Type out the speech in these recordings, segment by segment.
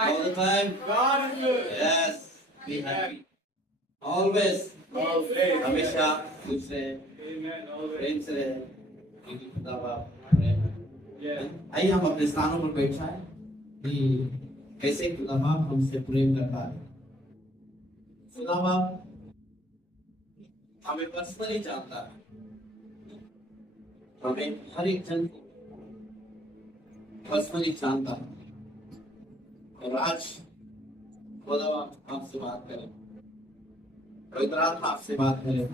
All the time. God is good. Yes. Be happy. Always. Always. हमेशा खुश रहे, Amen. Always. प्रेम से रहे, क्योंकि खुदा बाप प्रेम है। Yeah. आइए हम अपने स्थानों पर बैठ जाएं कि कैसे खुदा बाप हमसे प्रेम करता है। खुदा बाप हमें पर्सनली जानता है, हमें हर एक जन को पर्सनली जानता है। और आज खुदा बाप आपसे बात करें, पवित्र आत्मा आपसे बात करें,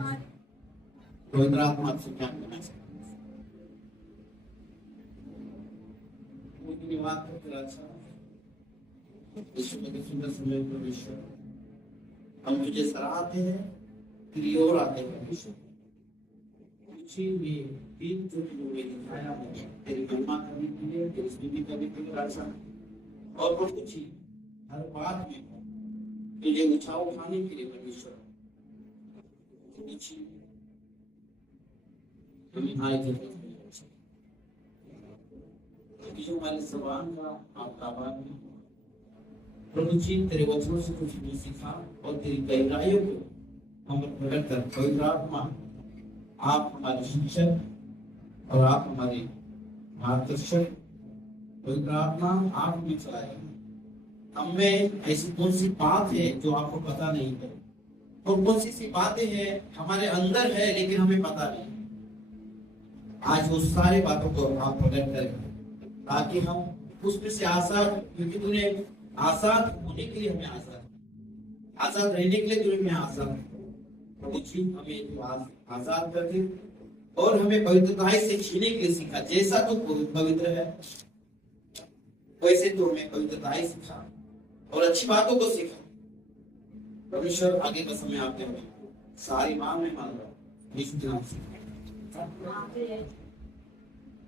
पवित्र आत्मा आपसे क्या कहना चाहता है? उनकी बात को फिर अच्छा विश्व के सुंदर सुंदर परमेश्वर, हम तुझे सराहते हैं, तेरी ओर आते हैं विश्व खुशी में दिन जो तुमने दिखाया है तेरी महिमा करने के लिए, तेरी स्तुति करने के लिए राजा, और बहुत कुछ ही हर बात में तुझे ऊंचा उठाने के लिए परमेश्वर हमें आए थे जो हमारे जबान का आपका आभार है प्रभु जी, तेरे वचनों से कुछ भी सीखा और तेरी गहराइयों को हम प्रकट कर। पवित्र आत्मा आप हमारे शिक्षक और आप हमारे मार्गदर्शक, पवित्र आत्मा आप हमें चलाए। हमें ऐसी कौन सी बात है जो आपको पता नहीं है, और कौन सी बातें हैं हमारे अंदर है लेकिन हमें पता नहीं। आज वो सारी बातों को आप प्रकट करें ताकि हम उसमें से आजाद, क्योंकि तूने आजाद होने के लिए हमें आजाद रहने के लिए तूने हमें आजाद, प्रभु जी हमें आजाद कर दे और हमें पवित्रता से जीने के लिए सीखा। जैसा तो पवित्र है वैसे तो हमें पवित्रता सिखा और अच्छी बातों को सीखा। परमेश्वर आगे का समय आपने हमें सारी मांग में मान रहा यीशु के नाम से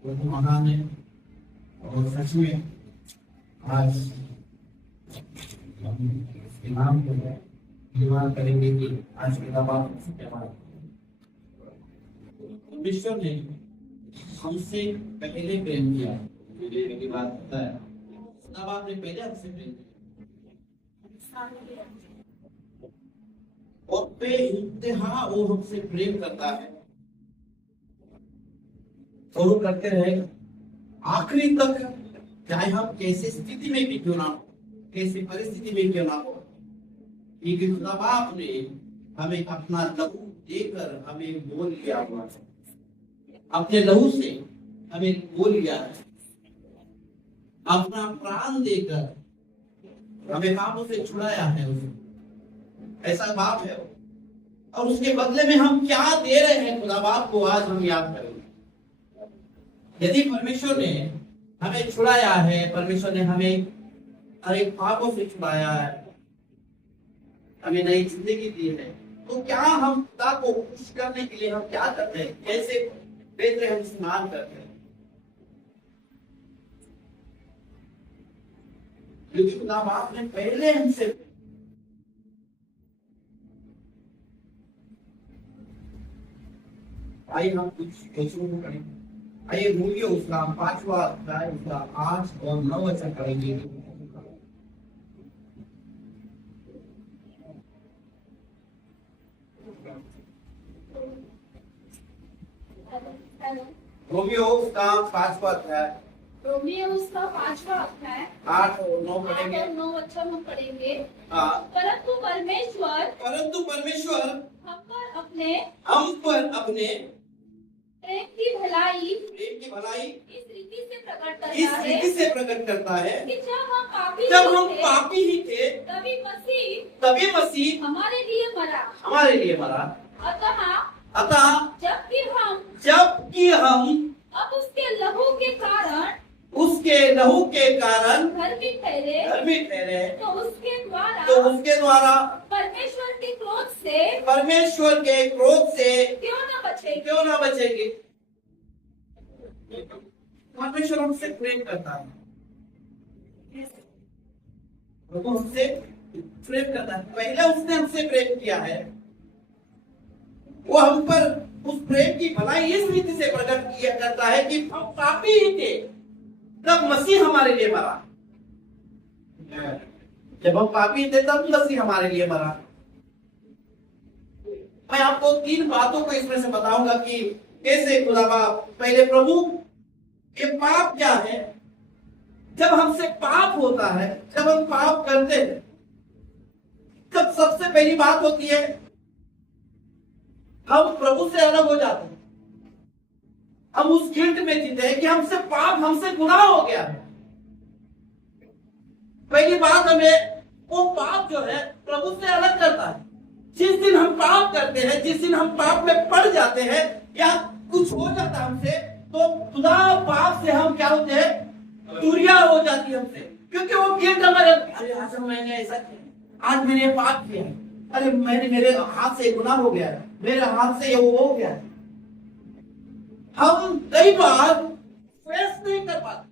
प्रभु महान है। और सच में आज इसके नाम को निर्माण करेंगे कि आज के दबाव से क्या बात। परमेश्वर ने हमसे पहले प्रेम किया, मेरी बात पता है, तब आपने पहले हमसे प्रेम किया और बेइंतहा वो हमसे प्रेम करता है और वो करते रहे आखिरी तक, चाहे हम कैसे स्थिति में भी क्यों ना हो, कैसे परिस्थिति में क्यों ना हो। क्योंकि खुदा बाप ने हमें अपना लहू देकर हमें बोल लिया हुआ है, अपने लहू से हमें बोल लिया है, अपना प्राण देकर हमें पापों से छुड़ाया है। उसने ऐसा बाप है और उसके बदले में हम क्या दे रहे हैं खुदा बाप को, आज हम याद करेंगे। यदि परमेश्वर ने हमें छुड़ाया है, परमेश्वर ने हमें हर एक पापों से छुड़ाया है, हमें नई जिंदगी दी है, तो क्या हम खुदा को खुश करने के लिए हम क्या करते हैं, कैसे बेहतर हम इस्तेमाल करते हैं। क्योंकि खुदा बाप ने पहले हमसे आइए हम कुछ क्वेश्चन को करेंगे। आइए मूल्यों उसका 5वां अध्याय उसका 8 और 9 वचन करेंगे। रोमियो उसका 5वां अध्याय, रोमियो उसका 5वां अध्याय 8 और 9 पढ़ेंगे। 8 और 9 वचन हम पढ़ेंगे। हाँ। परंतु परमेश्वर हम पर अपने प्रेम की भलाई इस रीति से प्रकट करता है कि जब हम पापी ही थे तभी मसीह हमारे लिए मरा। अतः जबकि हम अब उसके लहू के कारण धर्मी ठहरे, तो उसके द्वारा परमेश्वर के क्रोध से क्यों ना बचेंगे। परमेश्वर हमसे प्रेम करता है, वो हमसे प्रेम करता है। पहले उसने हमसे प्रेम किया है, वो हम पर उस प्रेम की भलाई इस रीति से प्रकट किया करता है कि हम पापी ही थे तब मसीह हमारे लिए मरा। जब हम पापी थे तब मसीह हमारे लिए मरा। मैं आपको 3 बातों को इसमें से बताऊंगा कि कैसे खुदा बाप पहले प्रभु ये पाप क्या है। जब हमसे पाप होता है, जब हम पाप करते हैं, तब सबसे पहली बात होती है हम प्रभु से अलग हो जाते हैं। हम उस गिल्ट में जीते हैं कि हमसे गुनाह हो गया है। पहली बात हमें वो पाप जो है प्रभु से अलग करता है। जिस दिन हम पाप करते हैं, जिस दिन हम पाप में पड़ जाते हैं या कुछ हो जाता है हमसे, तो खुदा पाप से हम क्या होते हैं, दूरिया हो जाती है हमसे। क्योंकि वो गिल्ट हमारे, अरे आज मैंने ऐसा किया, आज मैंने पाप किया, अरे मेरे हाथ से गुनाह हो गया, मेरे हाथ से वो हो गया। हम कई बार फेस नहीं कर पाते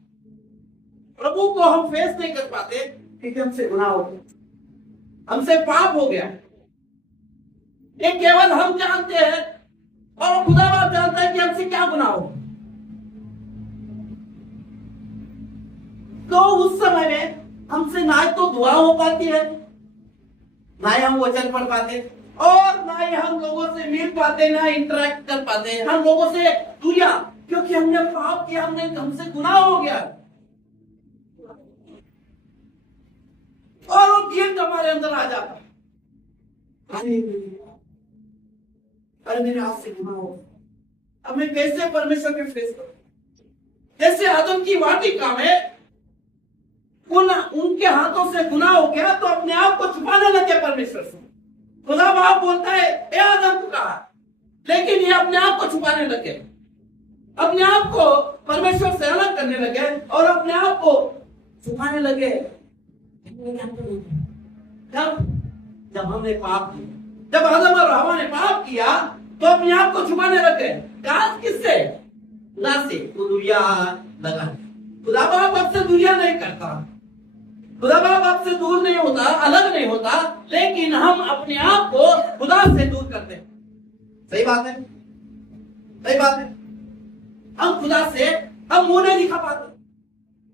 प्रभु को, हम फेस नहीं कर पाते क्योंकि हमसे गुनाह हो गया, हमसे पाप हो गया। ये केवल हम जानते हैं और खुदा बाप जानता है कि हमसे क्या गुनाह हो। तो उस समय में हमसे ना तो दुआ हो पाती है, ना ही हम वचन पढ़ पाते, और ना ही हम लोगों से मिल पाते, ना इंटरेक्ट कर पाते। हम लोगों से दूरिया, क्योंकि हमने पाप किया, हमसे गुनाह हो गया और वो गिल्ट हमारे अंदर आ जाता है। अरे मेरे हाथ से गुनाह हो, अब मैं कैसे परमेश्वर के फेस करूं। जैसे आदम की वाटिका में उनके हाथों से गुनाह हो गया तो अपने आप को छुपाने लगे परमेश्वर से। खुदा बाप बोलता है ए आदम तू कहां, लेकिन ये अपने आप को छुपाने लगे, अपने आप को परमेश्वर से अलग करने लगे और अपने आप को छुपाने लगे। जब हमने पाप किया, जब आदम और हवा ने पाप किया तो अपने आप को छुपाने लगे। कहा किससे? खुदा से। तो दुनिया लगा, खुदा बाप आपसे दुनिया नहीं करता, खुदा बाप आपसे दूर नहीं होता, अलग नहीं होता, लेकिन हम अपने आप को खुदा से दूर करते हैं। सही बात है, सही बात है। हम खुदा से हम मुंह नहीं दिखा पाते,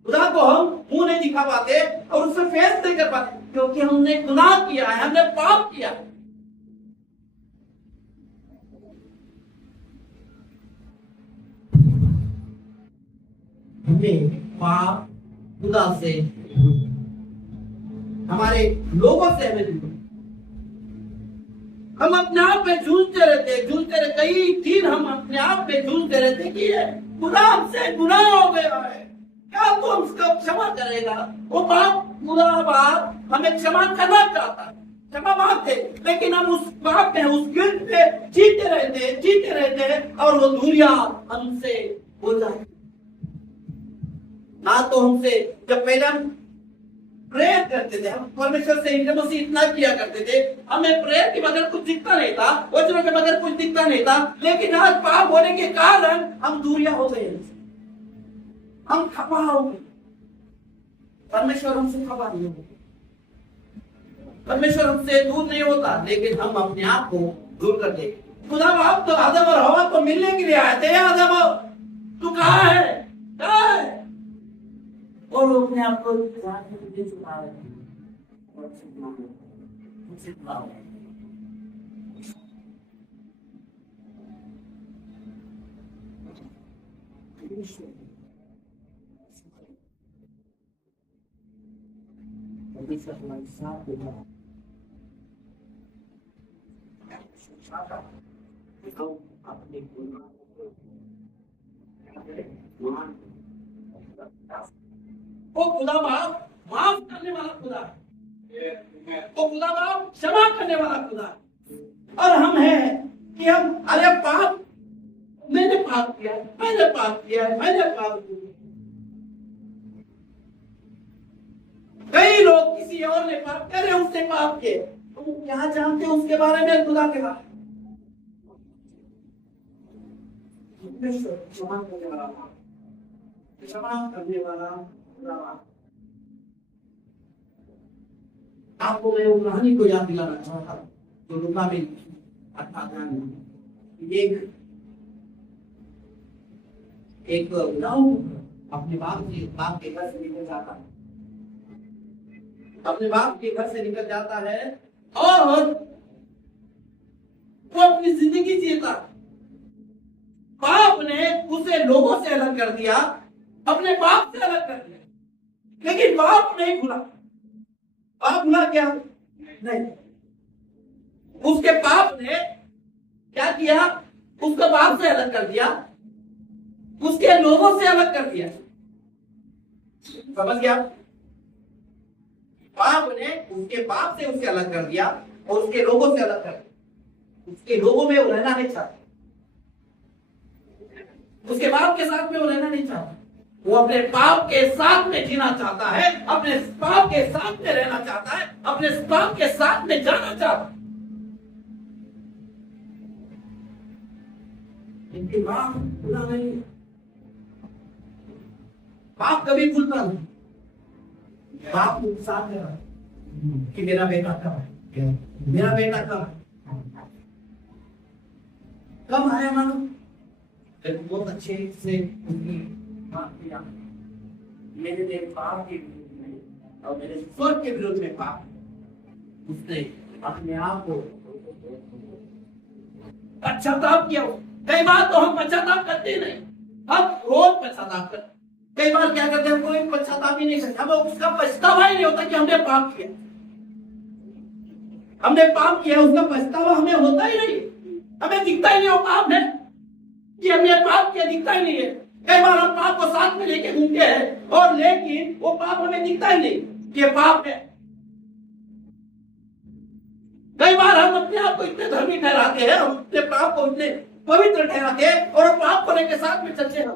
खुदा को हम मुंह नहीं दिखा पाते और उससे फेस नहीं कर पाते, क्योंकि हमने गुनाह किया है, हमने पाप किया है। हमें पाप, खुदा से, हमारे लोगों से हमें दूर। हम अपने आप में जूझते रहते, कई दिन हम अपने आप में जूझते रहते कि खुदा हमसे गुनाह हो गया है, क्या तू हमको क्षमा करेगा। वो पाप खुदा बाप हमें क्षमा करना चाहता है, क्षमा मांगते, लेकिन हम उस पाप में, उस गिल्ट पे जीते रहते और वो दूरिया हमसे हो जाए। ना तो हमसे, जब पहले हम प्रेयर करते थे, हम परमेश्वर से इंटीमेसी इतना किया करते थे, हमें प्रेयर के बगैर कुछ दिखता नहीं था, वचनों के बगैर कुछ दिखता नहीं था, लेकिन आज पाप होने के कारण हम दूरिया हो गए, हम खपा हो गए। परमेश्वर हमसे खपा नहीं हो, परमेश्वर हमसे दूर नहीं होता, लेकिन हम अपने आप को दूर कर दे। खुदा बाप तो आदम और हवा को मिलने के लिए आए थे, आदम तू कहाँ है, कहाँ है, और वो अपने आप को छुपा रहे हैं। वो खुदा बाप माफ करने वाला खुदा है, वो खुदा बाप क्षमा करने वाला खुदा है। और हम हैं कि हम, अरे पाप, मैंने पाप किया, मैंने पाप किया, मैंने पाप किया। कई लोग किसी और ने पाप करे, उसने पाप किए, तुम क्या जानते हो उसके बारे में, खुदा के बारे में। क्षमा करने वाला, क्षमा करने वाला। आपको मैं वो कहानी को याद दिलाना चाहता हूँ, तो लूका में 18 एक गाँव अपने बाप के घर से निकल जाता है। अपने बाप के घर से निकल जाता है और वो अपनी जिंदगी जीता। बाप ने उसे लोगों से अलग कर दिया, अपने बाप से अलग कर दिया, लेकिन बाप नहीं भूला। बाप भूला क्या? नहीं। उसके बाप ने क्या किया? उसको बाप से अलग कर दिया, उसके लोगों से अलग कर दिया। समझ गया? बाप ने उसके बाप से उसे अलग कर दिया और उसके लोगों से अलग कर दिया। उसके लोगों में वो रहना नहीं चाहता, उसके बाप के साथ में वो रहना नहीं चाहता। वो अपने बाप के साथ में जीना चाहता है, अपने बाप के साथ में रहना चाहता है, अपने बाप के साथ में जाना चाहता है। इनके बाप भूला नहीं, बाप कभी भूलता नहीं। बाप साथ में रहा कि मेरा बेटा कब है, मेरा बेटा कब है, कब आया मानो। बहुत अच्छे से उनकी बात किया, मेरे लिए पाप के विरुद्ध में और मेरे स्वर्ग के विरुद्ध में पाप। उसने अपने आप को पश्चाताप किया। कई बार तो हम पश्चाताप करते नहीं, हम रोज पश्चाताप करते। कई बार क्या करते हैं, कोई पश्चाताप ही नहीं करते, हमें उसका पछतावा ही नहीं होता कि हमने पाप किया। हमने पाप किया, उसका पछतावा हमें होता ही नहीं, हमें दिखता ही नहीं वो पाप है कि हमने पाप किया, दिखता ही नहीं है। कई बार हम पाप को साथ में लेके घूमते हैं और लेकिन वो पाप हमें दिखता ही नहीं कि ये पाप है। कई बार हम अपने आप को इतने धर्मी ठहराते हैं, हम अपने पाप को इतने पवित्र ठहराते हैं और पाप को लेके साथ में चलते हैं,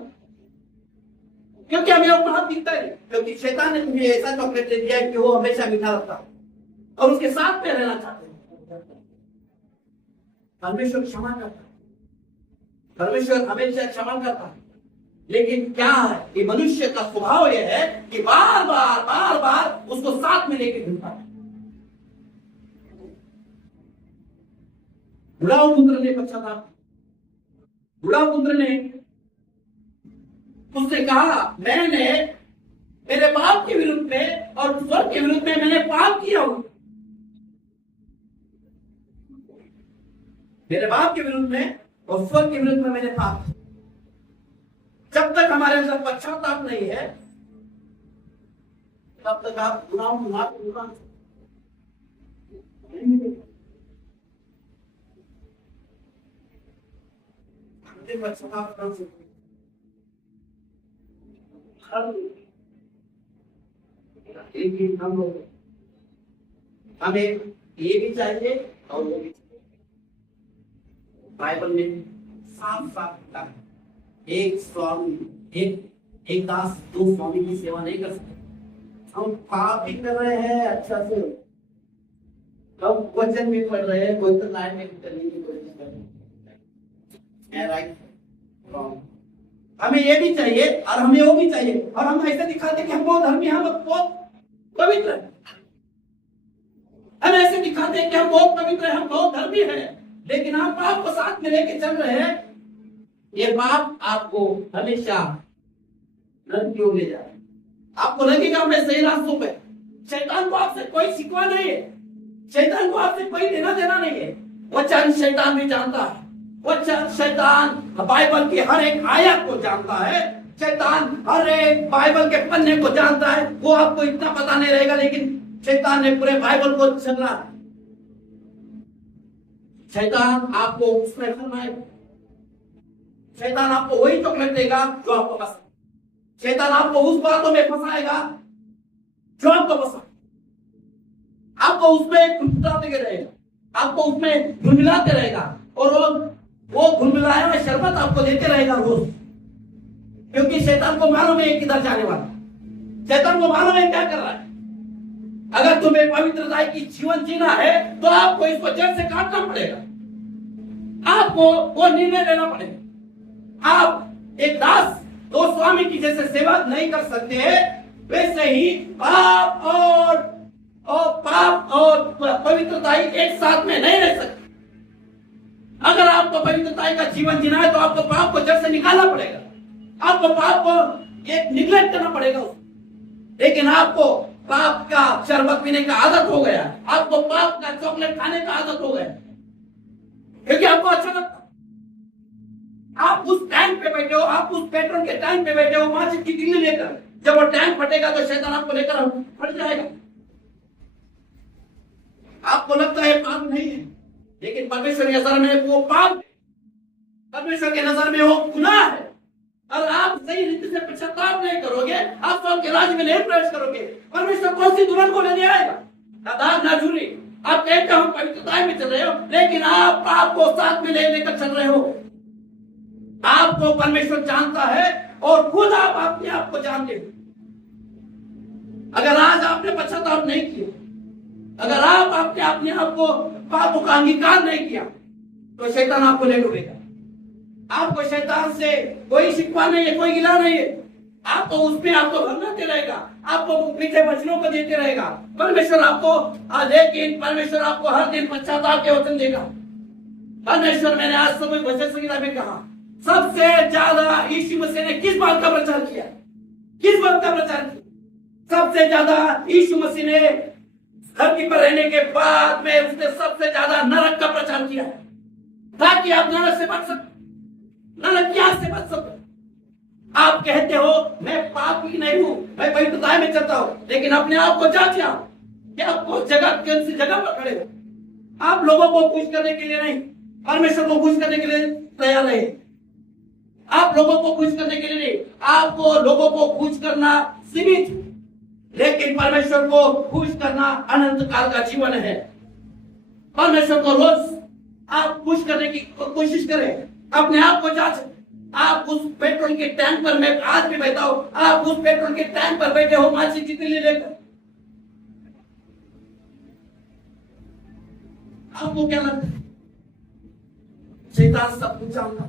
क्योंकि हमें वो पाप दिखता है। क्योंकि शैतान ने तुम्हें ऐसा चॉकलेट दे दिया है कि वो हमेशा मीठा रखता है और उसके साथ में रहना चाहते हैं। परमेश्वर क्षमा करता है, परमेश्वर हमेशा क्षमा करता है, लेकिन क्या है कि मनुष्य का स्वभाव यह है कि बार बार उसको साथ में लेके घूमता है। बुढ़ाऊ पुत्र ने पश्चाताप, बुढ़ाऊ पुत्र ने उससे कहा, मैंने मेरे बाप के विरुद्ध में और स्वर्ग के विरुद्ध में मैंने पाप किया हूं। मेरे बाप के विरुद्ध में और स्वर्ग के विरुद्ध में मैंने पाप किया। जब तक हमारे अंदर पश्चाताप नहीं है, तब तक आप गुनाह पश्चाताप कर सकते। लेकिन हम लोग हमें ये भी चाहिए और वो भी चाहिए। बाइबल में साफ साफ लिखा है, एक स्वामी एक दास दो स्वामी की सेवा नहीं कर सकते। हम पाप भी कर रहे हैं अच्छा से, हम वचन भी पढ़ रहे हैं, कोई तो लाइन में करने की कोशिश कर रहे हैं, राइट रॉन्ग। हमें ये भी चाहिए और हमें वो भी चाहिए, और हम ऐसे दिखाते कि हम बहुत धर्मी हैं, हम बहुत पवित्र हैं। हम ऐसे दिखाते हैं कि हम बहुत पवित्र हैं, हम बहुत धर्मी हैं, लेकिन हम पाप को साथ में लेके चल रहे हैं। ये पाप आपको हमेशा नरक ले जाए। आपको लगेगा मैं सही रास्तों पे। शैतान को आपसे कोई शिकवा नहीं है, शैतान को आपसे कोई लेना देना नहीं है। वचन शैतान भी जानता है, वचन शैतान बाइबल की हर एक आयत को जानता है, शैतान हर एक बाइबल के पन्ने को जानता है। वो आपको इतना पता नहीं रहेगा, लेकिन शैतान ने पूरे बाइबल को चलना है। शैतान आपको उसमें फंसाएगा, शैतान आपको वही चॉकलेट देगा जो आपको पसंद, शैतान आपको उस बातों में फंसाएगा जो आपको पसंद, आपको उसमें घुटलाते रहेगा, आपको उसमें घुलमिलाते रहेगा, और वो घुलमिलाया हुआ शरबत आपको देते रहेगा रोज। क्योंकि शैतान को मालूम है किधर जाने वाला, शैतान को मालूम है क्या कर रहा है। अगर तुम्हें पवित्रता की जीवन जीना है तो आपको इसको जड़ से काटना पड़ेगा, आपको वो निर्णय लेना पड़ेगा। आप एक दास दो स्वामी की जैसे सेवा नहीं कर सकते, वैसे ही पाप और पवित्रता एक साथ में नहीं रह सकते। अगर आपको पवित्रता का जीवन जीना है तो आपको पाप को जड़ से निकालना पड़ेगा, आपको पाप को एक निग्लेक्ट करना पड़ेगा, लेकिन आपको पाप का शरबत पीने का आदत हो गया, आपको पाप का चॉकलेट खाने का आदत हो गया, क्योंकि आपको अच्छा लगता। आप उस टैंक पे बैठे हो, आप उस पेट्रोल के टैंक पे बैठे हो माचिस की तिल्ली लेकर, जब वो टैंक फटेगा तो शैतान आपको लेकर फट जाएगा। आपको लगता है पाप नहीं है, लेकिन परमेश्वर की नजर में वो पाप है, परमेश्वर की नजर में वो गुनाह है। और आप सही रीति से पश्चाताप नहीं करोगे, आप स्वर्ग के राज्य में नहीं प्रवेश करोगे। परमेश्वर कौन सी दुल्हन को लेने आएगा? ना दाग ना चूड़ी। आप कहते हो पवित्रता में चल रहे हो, लेकिन आप पाप को साथ में ले लेकर चल रहे हो। आपको परमेश्वर जानता है और खुद आप अपने आप को जानते हो। अगर आज आपने पश्चाताप नहीं किया, अगर आप अपने आप को पापों का अंगीकार नहीं किया, तो शैतान आपको ले डूबेगा। आपको शैतान से कोई शिकवा नहीं है, कोई गिला नहीं है। आप तो उसमें आपको भरनाते रहेगा, आपको मीठे वचनों को देते रहेगा परमेश्वर आपको। लेकिन परमेश्वर आपको हर दिन पश्चाताप के वचन देगा। परमेश्वर, मैंने आज सुबह भजन संगीता में कहा, सबसे ज्यादा यीशु मसीह ने किस बात का प्रचार किया? किस बात का प्रचार किया? सबसे ज्यादा यीशु मसीह ने धरती पर रहने के बाद में उसने सबसे ज्यादा नरक का प्रचार किया है, ताकि आप नरक से बच सके, नरक की आग से बच सके। आप कहते हो मैं पापी नहीं हूं, मैं पवित्रता में चलता हूं, लेकिन अपने आप को जांचिए कि आप कौन सी जगह पर खड़े हो। आप लोगों को खुश करने के लिए नहीं, परमेश्वर को खुश करने के लिए तैयार नहीं। आप लोगों को खुश करने के लिए नहीं, आपको लोगों को खुश करना सीमित, लेकिन परमेश्वर को खुश करना अनंत काल का जीवन है। परमेश्वर को रोज आप खुश करने की कोशिश करें, अपने आप को जांचें। आप उस पेट्रोल के टैंक पर, मैं आज भी बैठा हूं, आप उस पेट्रोल के टैंक पर बैठे हो माचिस की तिल्ली लेकर। आपको क्या लगता है? शैतान सब कुछ जानता,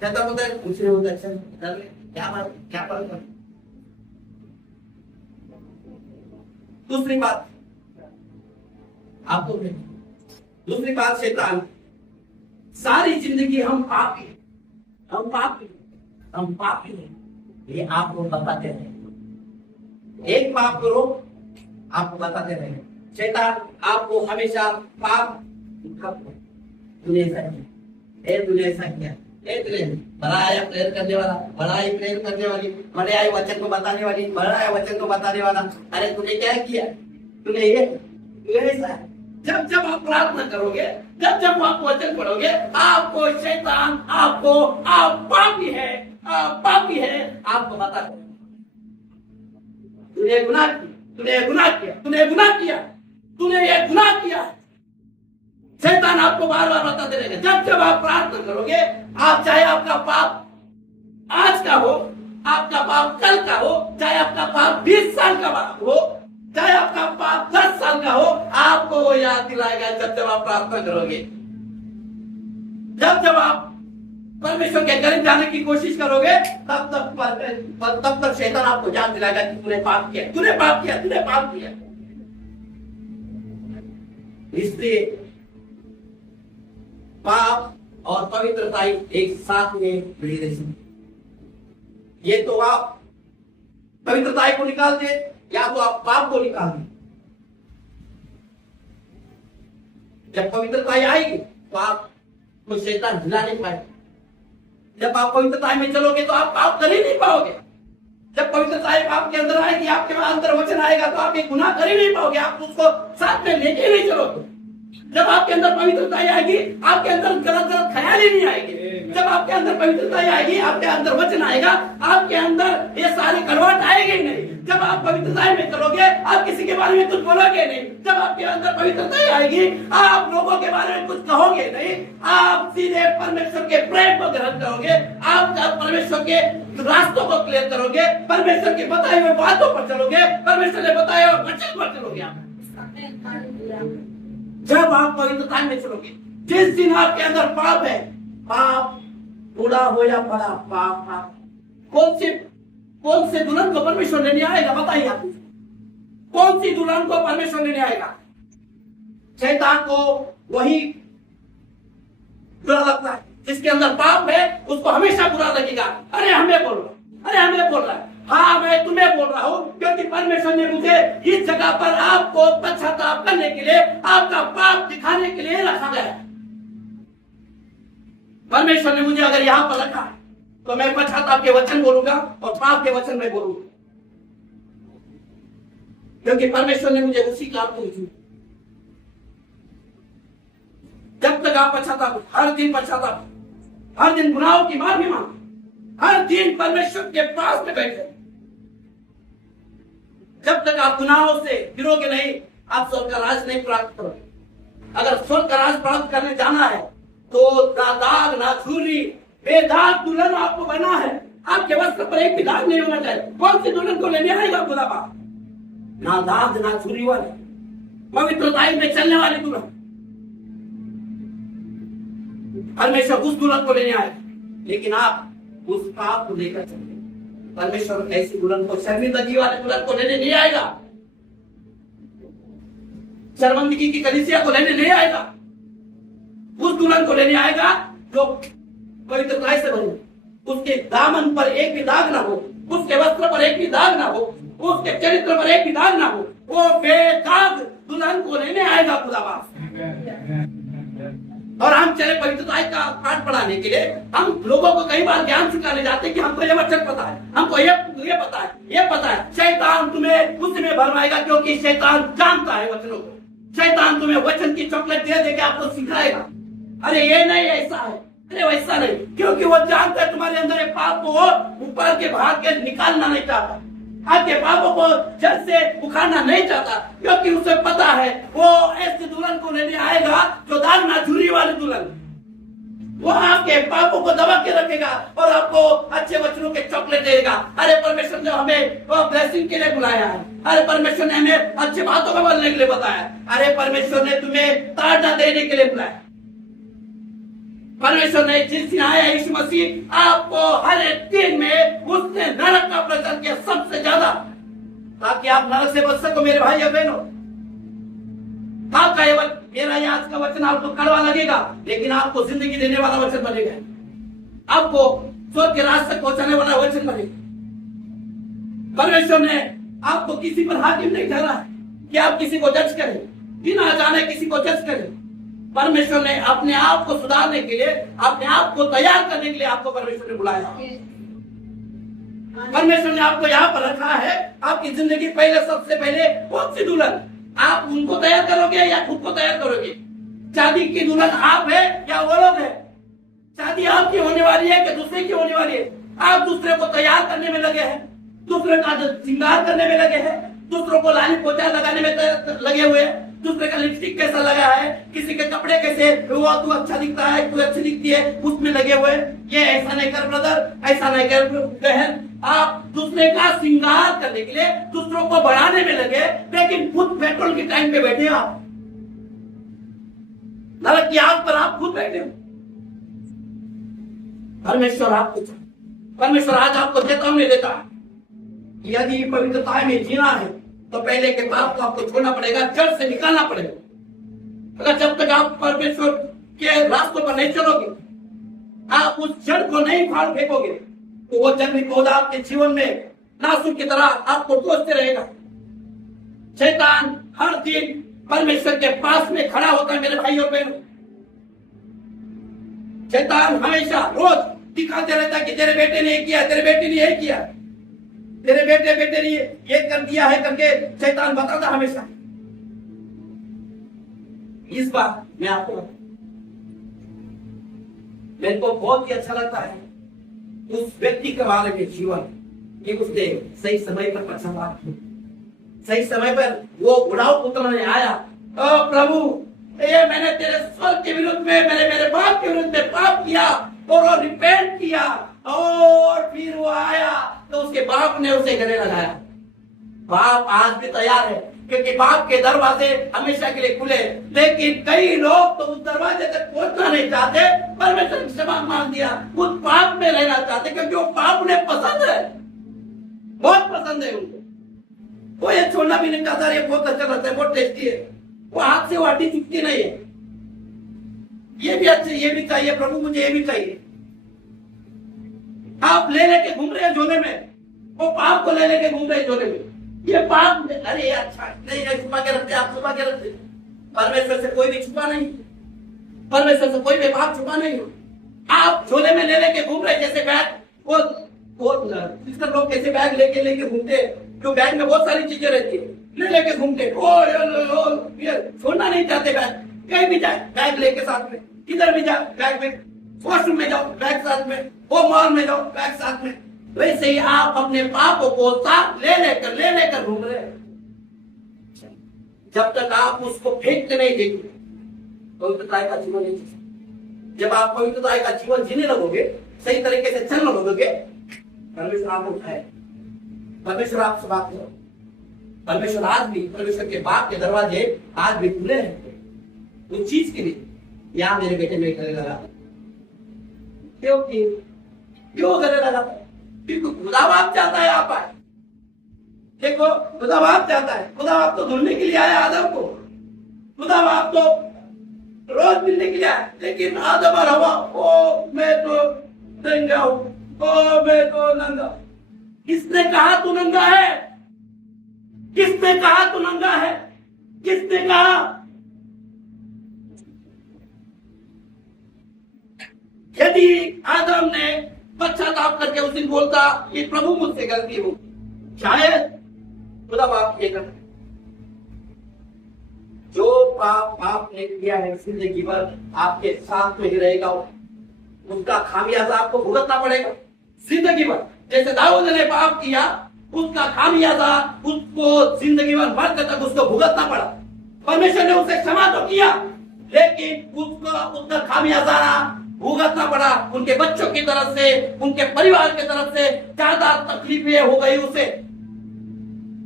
कहता होता है कुछ नहीं होता, अच्छा कर ले, क्या बात, क्या बात। दूसरी बात आपको, दूसरी बात, शैतान सारी जिंदगी हम पापी, हम पापी, हम पापी हैं, ये आपको बताते रहे। एक पाप करो, आपको बताते रहे। शैतान आपको हमेशा पाप, तूने ऐसा किया, तूने ऐसा किया, तूने बड़ा आया प्रेयर करने वाला, बड़ा आई प्रेयर करने वाली, बड़े आए वचन को बताने वाली, बड़ा आया वचन को बताने वाला, अरे तूने क्या किया, तूने ये, तूने ऐसा। जब जब आप प्रार्थना करोगे, जब जब आप वचन पढ़ोगे, आपको शैतान आपको, आप पापी है, आप पापी है, आपको बता तूने गुनाह किया, तूने गुनाह किया, तूने गुनाह किया, तूने ये गुनाह किया। शैतान आपको बार बार बताते रहेंगे। जब जब आप प्रार्थना करोगे, आप चाहे आपका पाप आज का हो, आपका पाप कल का हो, चाहे आपका पाप 20 साल का हो, चाहे आपका पाप 10 साल का हो, आपको वो याद दिलाएगा जब जब आप प्रार्थना करोगे। जब जब आप परमेश्वर के करीब जाने की कोशिश करोगे, तब तक शैतान आपको याद दिलाएगा कि तूने पाप किया, तूने पाप किया, तूने पाप किया। इसलिए पाप और पवित्रता एक साथ में रिलेशन। ये तो आप पवित्रता को निकाल दे, या तो आप पाप को निकाल दें। जब पवित्रता आएगी तो आप को शैतान हिला नहीं पाएगा। जब आप पवित्रता में चलोगे तो आप पाप कर ही नहीं पाओगे। जब पवित्रता आपके अंदर आएगी, आपके अंदर वचन आएगा, तो आप ये गुनाह कर ही नहीं पाओगे, आप उसको साथ में लेके नहीं चलोगे। जब आपके अंदर पवित्रता आएगी, आपके अंदर गलत गलत ख्याल ही नहीं आएंगे। जब आपके अंदर पवित्रता आएगी, आपके अंदर वचन आएगा, आपके अंदर ये सारी कड़वाहट आएगी ही नहीं। जब आप पवित्रता में करोगे, आप किसी के बारे में कुछ बोलोगे नहीं। जब आपके अंदर पवित्रता आएगी, आप लोगों के बारे में कुछ कहोगे नहीं। आप सीधे परमेश्वर के प्रेम को ग्रहण करोगे, आप परमेश्वर के रास्तों को क्लियर करोगे, परमेश्वर के बताए हुए बातों पर चलोगे, परमेश्वर ने बताए हुए वचन पर चलोगे। आप जब आप पवित्रता में चलोगे, जिस दिन आपके अंदर पाप है, पाप बूढ़ा हो या बड़ा, पाप कौन से दुल्हन को परमेश्वर लेने आएगा? बताइए आप, कौन सी दुल्हन को परमेश्वर लेने आएगा? शैतान को वही बुरा लगता है जिसके अंदर पाप है, उसको हमेशा बुरा लगेगा। अरे हमें बोलो, अरे हमें बोल रहा है, हाँ मैं तुम्हें बोल रहा हूं, क्योंकि परमेश्वर ने मुझे इस जगह पर आपको पश्चाताप करने के लिए, आपका पाप दिखाने के लिए रखा गया है। परमेश्वर ने मुझे अगर यहां पर रखा तो मैं पश्चाताप के वचन बोलूंगा और पाप के वचन में बोलूंगा, क्योंकि परमेश्वर ने मुझे उसी काम को चुना। जब तक आप पश्चाताप, हर दिन पश्चाताप, हर दिन गुनाहों की माफी मांग, हर दिन परमेश्वर के पास में बैठे, जब तक आप गुनाहों से गिरोगे नहीं, आप स्वर्ग का राज नहीं प्राप्त करोगे। अगर स्वर्ग का राज प्राप्त करने जाना है तो ना दाग ना झुर्री, बेदाग दुल्हन आपको बना है। आपके वस्त्र पर एक भी दाग नहीं होना चाहिए। कौन सी दुल्हन को लेने आएगा खुदा बाप? ना दाग ना झुर्री वाले, पवित्रताई में चलने वाली दुल्हन। परमेश्वर उस दुल्हन को लेने आए, लेकिन आप उस पाप को लेकर चले। परमेश्वर ऐसी दुल्हन को, शर्मिंदगी वाले दुल्हन को लेने नहीं आएगा, शर्मिंदगी की कलीसिया को लेने नहीं आएगा। उस दुल्हन को लेने आएगा जो पवित्रताई से बने, उसके दामन पर एक भी दाग ना हो, उसके वस्त्र पर एक भी दाग ना हो, उसके चरित्र पर एक भी दाग ना हो, वो बेदाग दुल्हन को लेने आएगा खुदा बाप। और हम चले पवित्रता का पाठ पढ़ाने के लिए, हम लोगों को कई बार ज्ञान सिखाने जाते हैं कि हमको ये वचन पता है, हमको ये पता है, ये पता है। शैतान तुम्हें उसमें भरमाएगा, क्योंकि शैतान जानता है वचनों को। शैतान तुम्हें वचन की चॉकलेट दे देके आपको सिखाएगा, अरे ये नहीं ऐसा है, अरे वैसा नहीं, क्योंकि वो जानता है तुम्हारे अंदर एक पाप को ऊपर के भाग के निकालना नहीं चाहता, आपके पापों को जड़ से उखाड़ना नहीं चाहता, क्योंकि उसे पता है वो ऐसे दुल्हन को लेने आएगा जो दाग ना झुर्री वाली दुल्हन। वो आपके पापों को दबा के रखेगा और आपको अच्छे वचनों के चॉकलेट देगा। अरे परमेश्वर ने हमें वो ब्लेसिंग के लिए बुलाया है, अरे परमेश्वर ने हमें अच्छी बातों को बोलने के लिए बताया, अरे परमेश्वर ने तुम्हें ताड़ना देने के लिए बुलाया। परमेश्वर ने जिस दिन आया यीशु मसीह, आपको हर एक दिन में उसने नरक का प्रचार किया सबसे ज्यादा, ताकि आप नरक से बच सको। मेरे भाई और बहनों, आपका ये मेरा आज का वचन आपको कड़वा लगेगा, लेकिन आपको जिंदगी देने वाला वचन बनेगा, आपको स्वर्ग के रास्ते तक पहुंचाने वाला वचन बनेगा। परमेश्वर ने आपको किसी पर हाकिम नहीं ठहरा है कि आप किसी को जज करें, बिना जाने किसी को जज करें। परमेश्वर ने अपने आप को सुधारने के लिए, अपने आप को तैयार करने के लिए आपको परमेश्वर ने बुलाया। परमेश्वर ने आपको यहाँ पर रखा है। आपकी जिंदगी पहले, सबसे पहले कौन सी दुल्हन, आप उनको तैयार करोगे या खुद को तैयार करोगे? शादी की दुल्हन आप है या वो लोग है? शादी आपकी होने वाली है कि दूसरे की होने वाली है? आप दूसरे को तैयार करने में लगे हैं, दूसरे का श्रृंगार करने में लगे हैं, दूसरों को लाली पोछा लगाने में लगे हुए हैं, दूसरे का लिपस्टिक कैसा लगा है, किसी के कपड़े कैसे, वो तू अच्छा दिखता है, तू अच्छी दिखती है, उसमें लगे हुए। ये ऐसा नहीं कर ब्रदर, ऐसा नहीं कर बहन। आप दूसरे का श्रृंगार करने के लिए दूसरों को बढ़ाने में लगे, लेकिन खुद पेट्रोल के टाइम पे बैठे आप, नरक की आग पर आप खुद बैठे हो। परमेश्वर आज आपको चेतावनी देता है, यदि पवित्रता में जीना है तो पहले के पाप को आपको छोड़ना पड़ेगा, जड़ से निकालना पड़ेगा। अगर जब तक आप परमेश्वर के रास्तों पर नहीं चलोगे, आप उस जड़ को नहीं फाड़ फेंकोगे, तो वो जंगली पौधा आपके जीवन में नासुक की तरह आपको टोचते रहेगा। शैतान हर दिन परमेश्वर के पास में खड़ा होता है। मेरे भाई और बहनों, शैतान हमेशा रोज दिखाते रहता है कि तेरे बेटे ने ये किया, तेरे बेटे ने ये किया, तेरे बेटे ने ये कर दिया है करके शैतान बताता हमेशा। इस बार मैं आपको, मेरे को बहुत ही अच्छा लगता है उस व्यक्ति के बारे में जीवन, कि उसने सही समय पर पश्चाताप किया, सही समय पर वो बुढ़ाऊ पुत्र ने आया, ओ प्रभु ये मैंने तेरे स्वर्ग के विरुद्ध में, मेरे बाप के विरुद्ध में पाप किया, और वो रिपेंट किया, और फिर वो आया तो उसके बाप ने उसे गले लगाया। बाप आज भी तैयार है, क्योंकि बाप के दरवाजे हमेशा के लिए खुले, लेकिन कई लोग तो उस दरवाजे तक पहुंचना नहीं चाहते। परमेश्वर ने क्षमा मांग दिया, उस पाप में रहना चाहते, क्योंकि वो पाप उन्हें पसंद है, बहुत पसंद है उनको। वो ये छोड़ना भी नहीं चाहता, ये बहुत अच्छा लगता है, बहुत टेस्टी है, वो हाथ से वो हड्डी चुपती नहीं है, ये भी अच्छे, ये भी चाहिए प्रभु, मुझे ये भी चाहिए। आप ले लेके घूम रहे हैं झोले में, वो पाप को ले लेके घूम रहे हैं झोले में। ये पाप, अरे अच्छा नहीं है, छुपा के रखते, आप छुपा के रखते। परमेश्वर से कोई भी छुपा नहीं, परमेश्वर से कोई भी पाप छुपा नहीं। आप झोले में ले लेके घूम रहे, जैसे बैग, वो सिस्टर लोग कैसे बैग लेके घूमते, जो बैग में बहुत सारी चीजें रहती है, ले लेके घूमते, ये छोड़ना नहीं चाहते बैग, कहीं भी जाए बैग लेके साथ में, किधर भी जाओ बैग में, वॉशरूम में जाओ बैग साथ में, वो मॉल में जाओ बैग साथ में। वैसे ही आप अपने पापों को साथ ले लेकर घूम रहे हैं। जब तक आप उसको फेंकते नहीं देंगे पवित्रता का जीवन नहीं जी। जब आप पवित्रता का जीवन जीने लगोगे, सही तरीके से चलने लगोगे, परमेश्वर आपको उठाए, परमेश्वर आपसे बात करो। परमेश्वर आज भी, परमेश्वर के बाप के दरवाजे आज भी खुले हैं उस चीज के लिए। यहाँ मेरे बेटे में गले लगा, क्यों गले लगा? क्योंकि खुदा बाप चाहता है आप आए। देखो, खुदा बाप चाहता है, खुदा बाप तो धुलने के लिए आया आदम को, खुदा बाप तो रोज मिलने के लिए आया, लेकिन आदम और हवा, ओ मैं तो नंगा हूं, ओ मैं तो नंगा। किसने कहा तू नंगा है? किसने कहा तू नंगा है? किसने कहा? यदि आदम ने पश्चाताप करके उस दिन बोलता कि प्रभु मुझसे गलती हो, शायद खुदा बाप ये करता। जो पाप आपने किया है जिंदगी भर आपके साथ में ही रहेगा, उसका खामियाजा आपको भुगतना पड़ेगा जिंदगी भर। जैसे दाऊद ने पाप किया, उसका खामियाजा उसको जिंदगी भर मरते तक उसको भुगतना पड़ा। परमेश्वर ने उसे क्षमा तो किया, लेकिन उसका खामियाजा भुगतना पड़ा। उनके बच्चों की तरफ से, उनके परिवार की तरफ से ज्यादा तकलीफें हो गई उसे।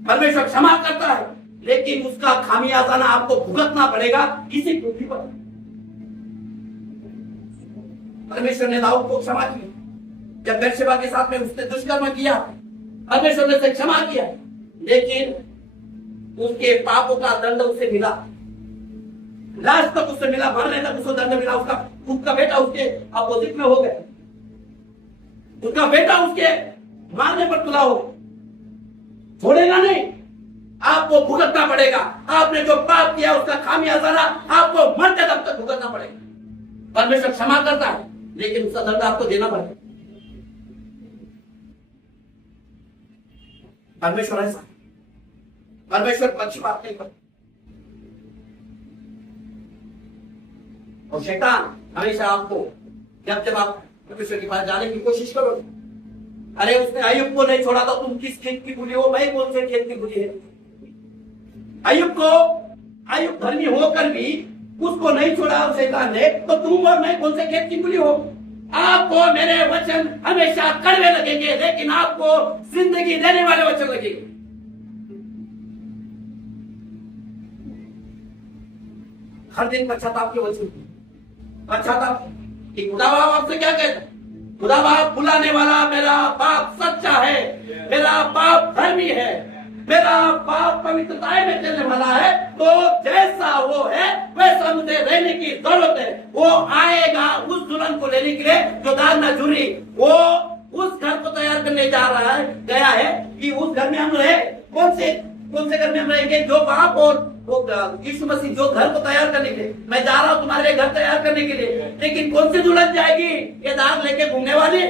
परमेश्वर क्षमा करता है, लेकिन उसका खामियाजा आपको भुगतना पड़ेगा इसी पृथ्वी पर। परमेश्वर ने दाऊद को क्षमा किया जब बेर्शेबा के साथ में उसने दुष्कर्म किया, परमेश्वर ने उसे क्षमा किया, लेकिन उसके पापों का दंड उसे मिला, लास्ट तक उसे मिला, मरने तक उसको दंड मिला। उसका बेटा उसके अपोजिट में हो गया, उसका बेटा उसके मारने पर तुला हो, छोड़ेगा नहीं, आपको भुगतना पड़ेगा। आपने जो पाप किया उसका खामियाजा आपको मरते दम तक भुगतना पड़ेगा। परमेश्वर क्षमा करता है, लेकिन उसका दंड आपको देना पड़ेगा। परमेश्वर ऐसा, परमेश्वर पक्षपात नहीं करता। और शैतान हमेशा आपको, जब आप परमेश्वर के पास जाने की कोशिश करो, अरे उसने अय्यूब को नहीं छोड़ा था, तुम किस खेत की बुरी हो? मैं कौन से खेत की बुरी है? अय्यूब धर्मी होकर भी उसको नहीं छोड़ा शैतान ने, तो तुम और मैं कौन से खेत की बुरी हो? आपको मेरे वचन हमेशा कड़वे लगेंगे, लेकिन आपको जिंदगी देने वाले वचन लगेंगे। हर दिन पश्चाताप के वचन, पश्चाताप कि खुदा बाप आपसे क्या कहता है? खुदा बाप बुलाने वाला, मेरा बाप सच्चा है, मेरा बाप धर्मी है, मेरा बाप पवित्रता में चलने वाला है। तो जैसा वो है वैसा मुझे रहने की जरूरत है। वो आएगा उस दुल्हन को लेने के लिए जो दाग न झुरी। वो उस घर को तैयार करने जा रहा है, गया है कि उस घर में हम रहे। कौन से घर में हम रहेंगे? जो बाप और यीशु मसीह जो घर को तैयार करने के लिए, मैं जा रहा हूं तुम्हारे लिए घर तैयार करने के लिए। लेकिन कौन सी दुल्हन जाएगी? ये दाग लेके घूमने वाली,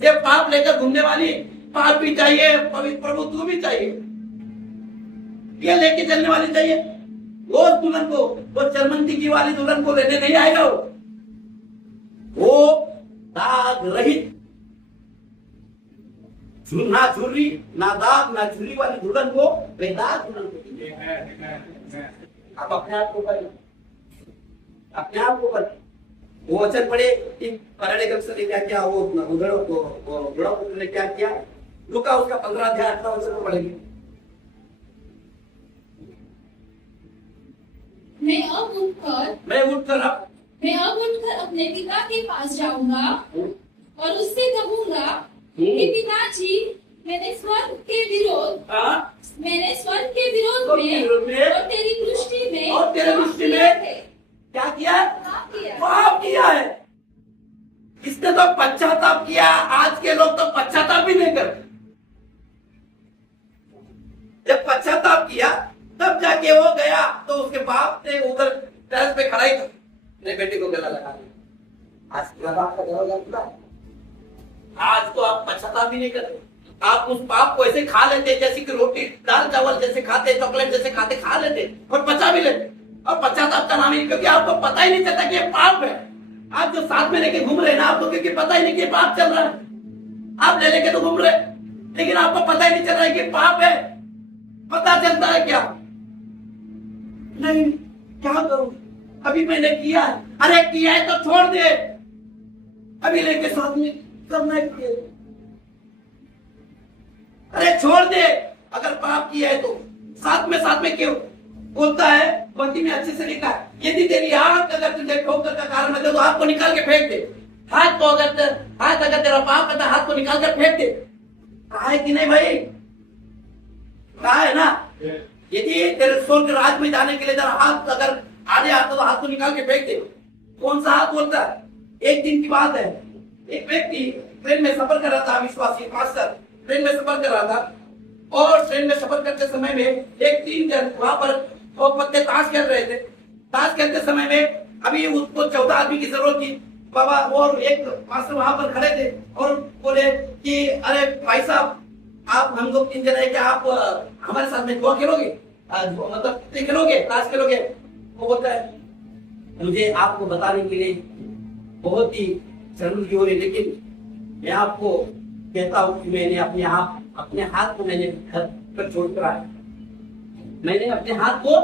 ये पाप लेकर घूमने वाली। पाप भी चाहिए, पवित्र प्रभु तू भी चाहिए, ये लेके चलने वाली चाहिए। वो दुल्हन को, वो चरमंती की वाली दुल्हन को लेने नहीं आएगा। वो दाग रहित, ना झुर्री, ना दाग, ना झुर्री वाली दुल्हन को, बेदाग दुल्हन को। आप अपने आप को करें, अपने आप को करें। वो वचन पढ़े कि पराणे कक्षर ने क्या किया, वो बुढ़ा ने क्या किया। लूका उसका 15 अध्याय 18 वचन में पढ़ेंगे। मैं अब उठकर अपने पिता के पास जाऊंगा और उससे कहूंगा कि पिताजी, मैंने स्वर्ग के विरोध में और तेरी दृष्टि में क्या किया? पाप किया है। इसने तो पश्चाताप आगे वो गया तो उसके बाप ने उधर टेरेस पे खड़ा ही था, मेरे बेटे को गला लगा दिया। आज क्या बाप का गला लगता है? आज तो आप पछतावा भी नहीं करते। आप उस पाप को ऐसे खा लेते जैसे कि रोटी दाल चावल जैसे खाते, चॉकलेट जैसे खाते, खा लेते और पचा भी लेते, और पश्चाताप का नाम ही, क्योंकि आपको पता ही नहीं चलता कि ये पाप है। आप जो साथ में लेके घूम रहे हैं ना, आपको क्योंकि पता ही नहीं कि पाप चल रहा है, आप ले लेके तो घूम रहे, लेकिन आपको पता ही नहीं चल रहा है कि पाप है। पता चलता है क्या? नहीं, क्या करूं, अभी मैंने किया है। अरे किया है तो छोड़ दे, अभी लेके साथ में करना है। अरे छोड़ दे, अगर पाप किया है तो साथ में क्यों बोलता है? बंदी में अच्छे से लिखा है, यदि तेरी आंख अगर तुझे ठोकर का कारण है तो हाथ को निकाल के फेंक दे। हाथ अगर तेरा पाप है तो हाथ को निकाल कर फेंक दे। कहा है कि नहीं भाई? कहा है ना? यदि तेरे स्वर्ग राज में जाने के लिए तेरा हाथ अगर आगे आता तो हाथ को निकाल के फेंक दे। कौन सा हाथ बोलता है? एक दिन की बात है, एक व्यक्ति ट्रेन में सफर कर रहा था, विश्वासी मास्टर ट्रेन में सफर कर रहा था, और ट्रेन में सफर करते समय में एक 3 जन वहां पर वो पत्ते ताश खेल रहे थे। ताश खेलते समय में अभी उसको 14 आदमी की जरूरत थी बाबा, और एक मास्टर वहां पर खड़े थे और बोले कि अरे भाई साहब, आप हम लोग 3 जन है, क्या आप हमारे साथ में जुआ खेलोगे, मतलब खेलोगे, ताश खेलोगे? वो बोलता है मुझे आपको बताने के लिए बहुत ही शर्मिंदगी हो रही, लेकिन मैं आपको कहता हूँ कि मैंने अपने हाथ को मैंने घर पर छोड़ कर आया, मैंने अपने हाथ को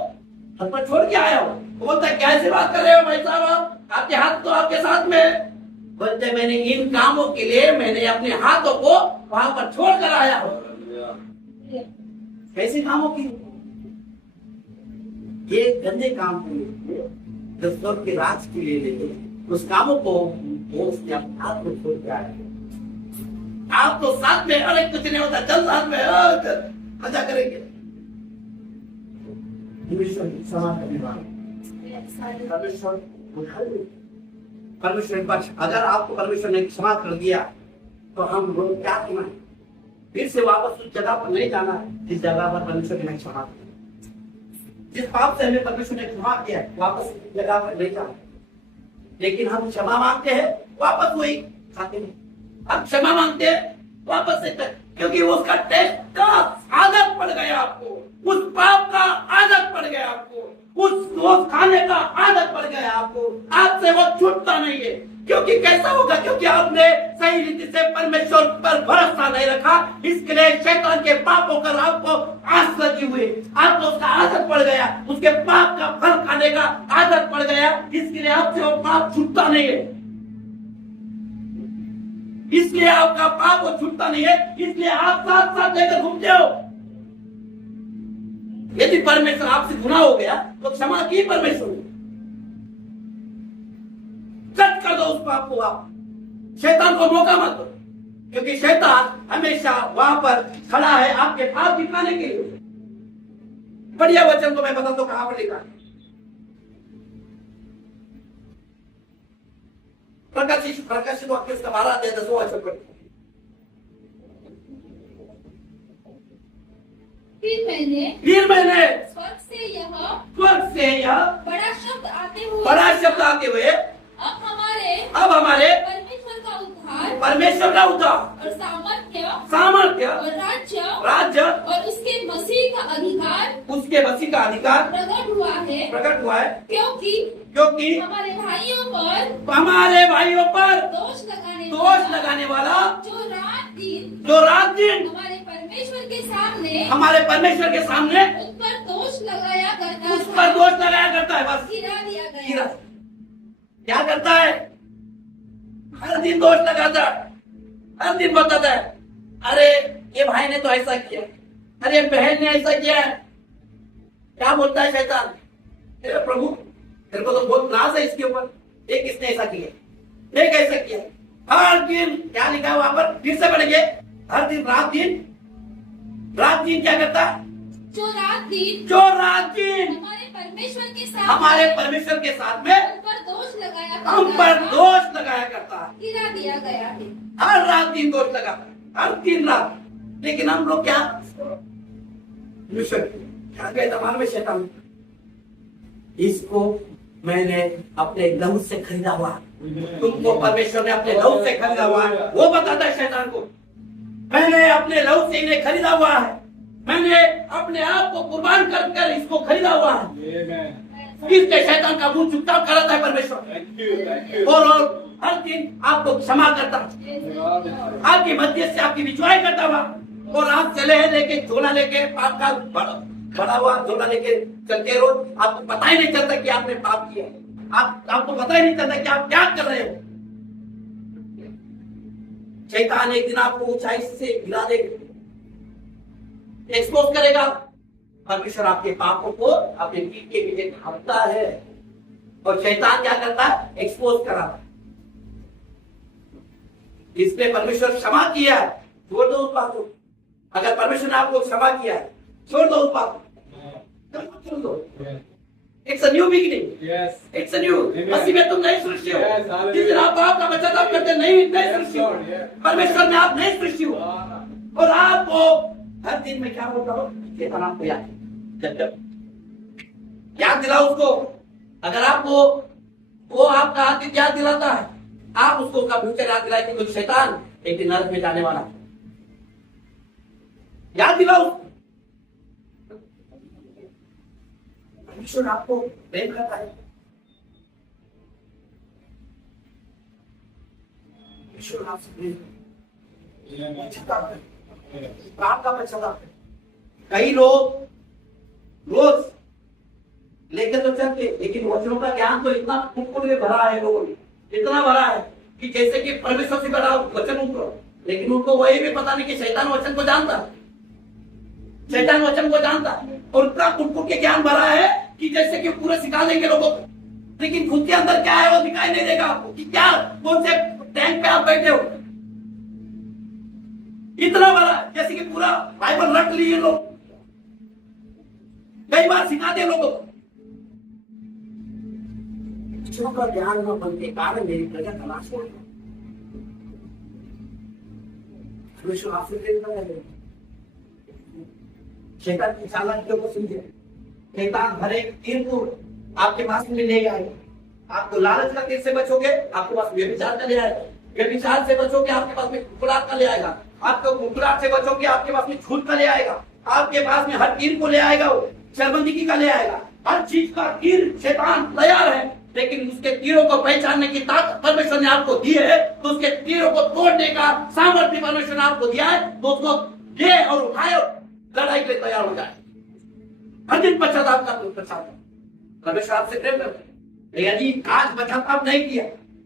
घर पर छोड़ के आया हूँ। वो बोलता है कैसे बात कर रहे हो भाई साहब, आपके हाथ तो आपके साथ में। बोलते मैंने इन कामों के लिए मैंने अपने हाथों को वहां पर छोड़ कर आया हूँ। कैसे कामों की? ये गंदे काम के लिए, जो स्वर्ग के राज के लिए लेके उस कामों को वो उसने अपने हाथ को छोड़ के आया। आप तो साथ में, अरे कुछ नहीं होता, चल साथ में मजा करेंगे। परमेश्वर पक्ष, अगर आपको परमेश्वर ने क्षमा कर दिया तो हम लोग क्या करना है? फिर से वापस उस जगह पर नहीं जाना है जिस जगह पर परमेश्वर ने क्षमा किया। जिस पाप से हमें परमेश्वर ने क्षमा किया वापस उस जगह पर नहीं जाना, लेकिन हम क्षमा मांगते हैं वापस वही खाते हैं। हम क्षमा मांगते हैं वापस से, क्योंकि उसका टेस्ट का आदत पड़ गया आपको, उस पाप का आदत पड़ गया आपको, उस रोज खाने का आदत पड़ गया आपको, आपसे वो छूटता नहीं है। क्योंकि कैसा होगा? क्योंकि आपने सही रीति से परमेश्वर पर भरोसा नहीं रखा, इसके लिए शैतान के पापों पर आपको आस लगी हुई, आपको उसका आदत पड़ गया, उसके पाप का फल खाने का आदत पड़ गया, इसके लिए आपसे वो पाप छूटता नहीं है। इसलिए आपका पाप वो छूटता नहीं है, इसलिए आप साथ साथ लेकर घूमते हो। यदि परमेश्वर आपसे गुनाह हो गया तो क्षमा की परमेश्वर, कट कर दो उस पाप को। आप शैतान को मौका मत दो, क्योंकि शैतान हमेशा वहां पर खड़ा है आपके पाप दिखाने के लिए। बढ़िया वचन तो मैं बता दो कहां पर लिखा है। प्रकाशित वाक्य उसका 12 अध्याय 10वां वचन पर। फिर मैंने स्वर्ग से यह बड़ा शब्द आते हुए अब हमारे परमेश्वर का उद्धार और सामर्थ्य और राज्य और उसके मसीह का अधिकार प्रकट हुआ है क्योंकि हमारे भाइयों पर दोष लगाने वाला जो रात दिन हमारे परमेश्वर के सामने उस पर दोष लगाया करता है, बस गिरा दिया गया। क्या करता है? हर दिन दोष लगाता है, हर दिन बताता है अरे ये भाई ने तो ऐसा किया, अरे बहन ने ऐसा किया। क्या बोलता है शैतान? तेरे प्रभु तेरे को तो बहुत नाज है इसके ऊपर, एक किसने ऐसा किया, एक ऐसा किया। हर दिन क्या लिखा है वहां पर? फिर से पढ़ेंगे। हर दिन रात दिन क्या करता है? जो रात दिन हमारे परमेश्वर के साथ में हम पर दोष लगाया करता है, गिरा दिया गया है। हर रात दिन दोष लगाता है, हर दिन रात। लेकिन हम लोग क्या क्या कहता मालूम है शैतान, इसको मैंने अपने लहू से खरीदा हुआ, तुमको परमेश्वर ने अपने लहू से खरीदा हुआ है। वो बताता है शैतान को, मैंने अपने लहू से इन्हें खरीदा हुआ है, मैंने अपने आप को कुर्बान कर कर इसको खरीदा हुआ है। इसके शैतान का मुंह चुपचाप कराता है परमेश्वर, और हर दिन आपको क्षमा करता, आपकी मध्य से आपकी विचवाई करता हुआ, और आप चले लेके झोला लेके पाप का बड़ा हुआ झोला लेके चलते रहो, आपको पता ही नहीं चलता कि आपने पाप किया, आपको पता ही नहीं चलता कि आप क्या कर रहे हो। शैतान एक दिन आपको ऊंचाई से गिरा देगा, एक्सपोज करेगा। परमेश्वर आपके पापों को अपने पीठ के पीछे ढांपता है, और शैतान क्या करता है, एक्सपोज कराता है। इसने परमेश्वर क्षमा किया है, छोड़ दो उस बात को। अगर परमेश्वर ने आपको क्षमा किया है, छोड़ दो उस बात को, छोड़ दो। It's a new beginning, it's a new. मसीह में तुम नई सृष्टि हो। जिस दिन आप पाप का पश्चाताप करते नई सृष्टि हो, परमेश्वर में आप नई सृष्टि हो। और आपको हर दिन में क्या होता हो, शैतान आपको याद दिलाओ उसको। अगर आपको वो आपका अतीत याद दिलाता है, आप उसको उसका फ्यूचर याद दिलाए कि कोई शैतान एक दिन नरक में जाने वाला, याद दिलाओ। परमेश्वर आपको प्रेम करता है, परमेश्वर आपसे प्रेम आपका पश्चाताप। कई लोग रोज लेकर तो चलते, लेकिन वचनों का ज्ञान तो इतना फुटफुट में भरा है, लोगों में इतना भरा है कि जैसे कि परमेश्वर से बड़ा वचन उनको, लेकिन उनको वही भी पता नहीं कि शैतान वचन को जानता, शैतान वचन को जानता, और इतना फुटफुट के ज्ञान भरा है कि जैसे कि पूरे सिखा देंगे लोगों को, लेकिन खुद के अंदर क्या है वो दिखाई नहीं देगा आपको कि क्या कौन से टैंक पे आप बैठे हो। इतना बड़ा जैसे कि पूरा बाइबल रट लिए लोग, कई बार सिखाते लोगों को। का ध्यान न होने के कारण मेरी प्रजा तलाश हो गई। शैतान की चालाकियों को समझे। शैतान हर एक तीर को आपके पास में ले आएगा। आपको लालच का तीर से बचोगे, आपके पास व्यभिचार का ले आएगा। व्यभिचार से बचोगे, आपके पास में कुकुराट का ले आएगा। आपको कुकुराट से बचोगे, आपके पास में झूठ का ले आएगा। आपके पास में हर तीर को ले आएगा, वो शर्मिंदगी का ले आएगा। हर चीज का तीर शैतान तैयार है, लेकिन उसके तीरों को पहचानने की ताकत परमेश्वर ने आपको दी है, तो उसके तीरों को तोड़ने का सामर्थ्य परमेश्वर ने आपको दिया है। तो उसको दे और उठाए और लड़ाई के लिए तैयार हो जाए। हर दिन पश्चाताप का पश्चाताप परमेश्वर आपसे प्रेम करते हैं। यदि आज पश्चाताप नहीं किया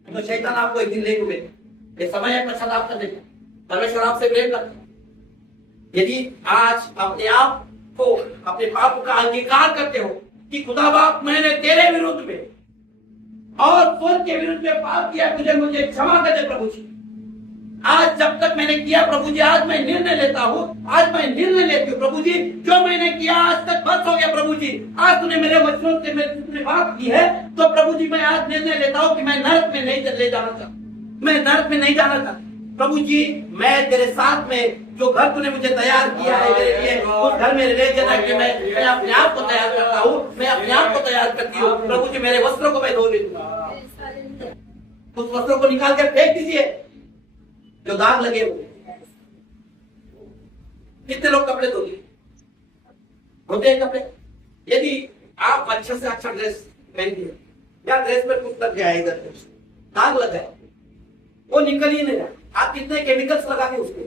तो शैतान आपको एक दिन ले डूबे। ये समय है पश्चाताप करने का। परमेश्वर आपसे प्रेम करते हैं। यदि आज अपने आप को अपने पाप का अंगीकार करते हो कि खुदा बाप मैंने तेरे विरुद्ध में और स्वर्ग के विरुद्ध में पाप किया, तुझे मुझे क्षमा कर दे प्रभु जी। आज जब तक मैंने किया प्रभु जी, आज मैं निर्णय लेता हूँ, आज मैं निर्णय लेती हूँ प्रभु जी, जो मैंने किया आज तक बस हो गया प्रभु जी। आज तूने मेरे वचनों से मेरे बात की है, तो प्रभु जी मैं आज निर्णय लेता हूँ कि मैं नरक में नहीं ले जाना चाहता, मैं नरक में नहीं जाना चाहता। प्रभु जी मैं तेरे साथ में जो घर तूने मुझे तैयार किया है मेरे लिए, उस घर में ले जाना कि मैं अपने आप को तैयार करता हूँ, मैं अपने आप को तैयार करती हूँ। प्रभु जी मेरे वस्त्रों को मैं धो लेती हूँ, उस वस्त्रों को निकाल कर फेंक दीजिए जो दाग लगे हुए। कितने लोग कपड़े धोते हैं कपड़े? यदि आप अच्छे से अच्छा ड्रेस पहन दिए या ड्रेस में कुछ लग गया है, इधर दाग लग गया, वो निकल ही नहीं रहा। आप कितने केमिकल्स लगाते हो, उसके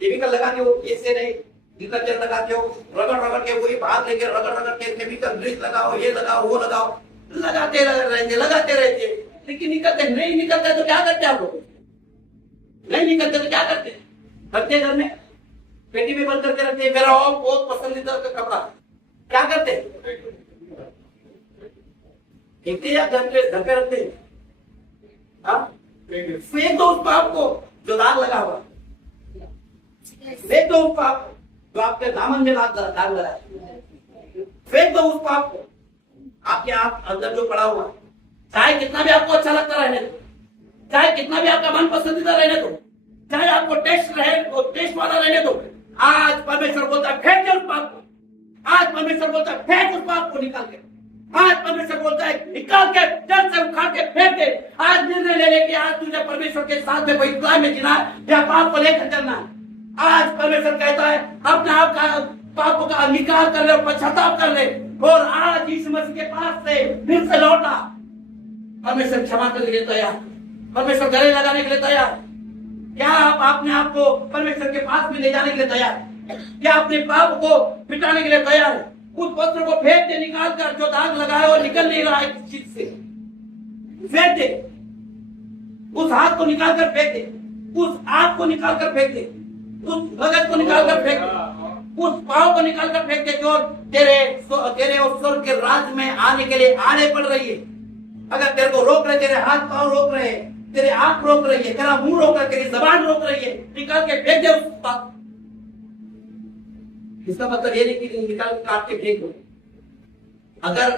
केमिकल लगाते हो, इससे नहीं डिटर्जेंट लगाते हो, रगड़ के वही बाहर लेके रगड़ के केमिकल ब्लीच लगाओ, ये लगाओ वो लगाओ, लगाते रहते, लेकिन निकलते नहीं निकलते तो क्या करते आप लोग? नहीं निकलते तो क्या करते? रखते घर में पेटी में बंद करके रखते। मेरा बहुत पसंदीदा कपड़ा क्या करते? देखते या घर पे रखते? फेंक दो उस पाप को जो दाग लगा हुआ, फेंक दो उस पाप जो आपके दामन में दाग लगा है, फेंक दो उस पाप को आपके आप अंदर जो पड़ा हुआ। चाहे कितना भी आपको अच्छा लगता रहने दो, चाहे कितना भी आपका मन पसंदीदा रहने दो, चाहे आपको टेस्ट वाला रहने दो, आज परमेश्वर बोलता है फेंक दो उस पाप को, आज परमेश्वर बोलता है फेंक उस पाप को निकाल के। आज परमेश्वर बोलता है निकाल के जड़ से उखाड़ के फेंक दे। आज निर्णय ले ले कि आज तुझे परमेश्वर के साथ में पवित्रता में जीना है या पाप को लेकर चलना है। आज परमेश्वर कहता है अपने आप का पापों का अंगीकार कर ले और पश्चाताप कर ले और आज यीशु मसीह के पास से फिर से लौटा। परमेश्वर क्षमा करने के लिए तैयार, परमेश्वर गले लगाने के लिए तैयार। क्या आप अपने आप को परमेश्वर के पास में ले जाने के लिए तैयार? क्या अपने पाप को मिटाने के लिए तैयार है? उस वस्त्र को फेंक दे निकाल कर, जो दाग लगाए और निकल नहीं रहा है किसी चीज से, फेंक दे। उस हाथ को निकाल कर फेंक दे, उस आंख को निकाल कर फेंक दे, उस भगत को निकाल कर फेंक दे, उस पाव को निकाल कर फेंक दे जो तेरे और स्वर्ग के राज में आने के लिए आड़े पड़ रही है। अगर तेरे को रोक रहे, तेरे हाथ पांव रोक रहे, तेरे आंख रोक रही है, तेरा मुंह रोक रहा है, तेरी जबान रोक रही है, निकाल के फेंक दे उस पाप। इसका मतलब ये नहीं कि निकाल काट के फेंक दो। अगर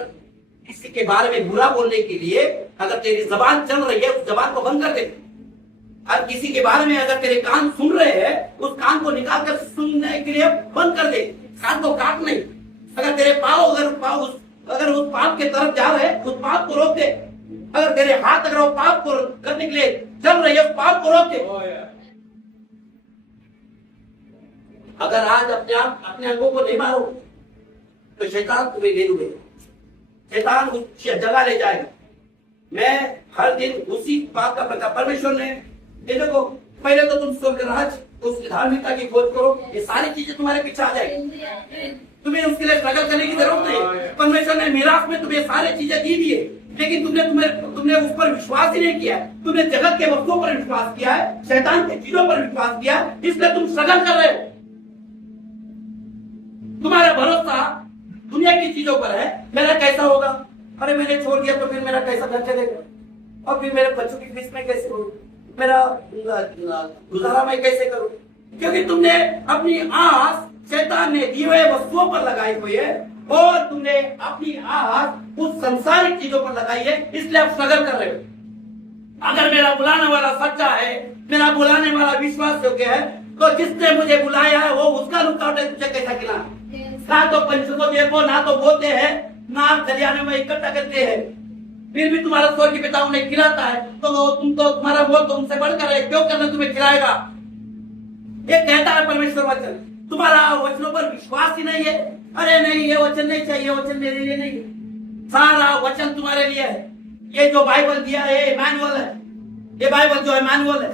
किसी के बारे में बुरा बोलने के लिए अगर तेरी जबान चल रही है, उस जबान को बंद कर दे। और किसी के बारे में अगर तेरे कान सुन रहे हैं, उस कान को निकाल कर सुनने के लिए बंद कर दे, कान को काट नहीं। अगर तेरे अगर उस पाप के तरफ जा रहे हैं, उस पाप को रोक दे। अगर तेरे हाथ अगर वो पाप को करने के लिए चल रही है, उस पाप को रोक दे। अगर आज अपने अंगों को नहीं मारो तो शैतान तुम्हें ले लूटेगा, शैतान उस जगह ले जाएगा। मैं हर दिन उसी बात का प्रचार, परमेश्वर ने ये देखो, पहले तो तुम स्वर्ग राज उस धार्मिकता की खोज करो, ये सारी चीजें तुम्हारे पीछे आ जाएगी। तुम्हें उसके लिए स्ट्रगल करने की जरूरत नहीं। परमेश्वर ने मिरास में तुम्हें सारी चीजें दी दी है, लेकिन तुमने उस पर विश्वास ही नहीं किया। तुमने जगत के वस्तुओं पर विश्वास किया है, शैतान की चीजों पर विश्वास किया, इसलिए तुम स्ट्रगल कर रहे हो। तुम्हारा भरोसा दुनिया की चीजों पर है। मेरा कैसा होगा, अरे मैंने छोड़ दिया तो फिर मेरा कैसा घर चलेगा, और फिर मेरे बच्चों की फीस में कैसे करूं, मेरा गुजारा मैं कैसे करूं? क्योंकि तुमने अपनी आस शैतान ने दिए हुए वस्तुओं पर लगाई हुई है और तुमने अपनी आस उस संसारिक चीजों पर लगाई है, इसलिए आप स्ट्रगल कर रहे हो। अगर मेरा बुलाने वाला सच्चा है, मेरा बुलाने वाला विश्वास योग्य है, तो जिसने मुझे बुलाया है वो उसका रुकावट है तुझे कैसा खिलाना। ना तो पंचों को देखो, ना तो बोते हैं, ना खलियाने में इकट्ठा करते हैं, फिर भी तुम्हारा स्वर्गीय पिता उन्हें खिलाता है। तो तुम्हारा बोल तो उनसे बढ़कर है, क्यों करना तुम्हें खिलाएगा? ये कहता है परमेश्वर वचन। तुम्हारा वचनों पर विश्वास ही नहीं है। अरे नहीं, ये वचन नहीं चाहिए, वचन मेरे लिए नहीं, सारा वचन तुम्हारे लिए है। ये जो बाइबल दिया है मैनुअल है, ये बाइबल जो है मैनुअल है।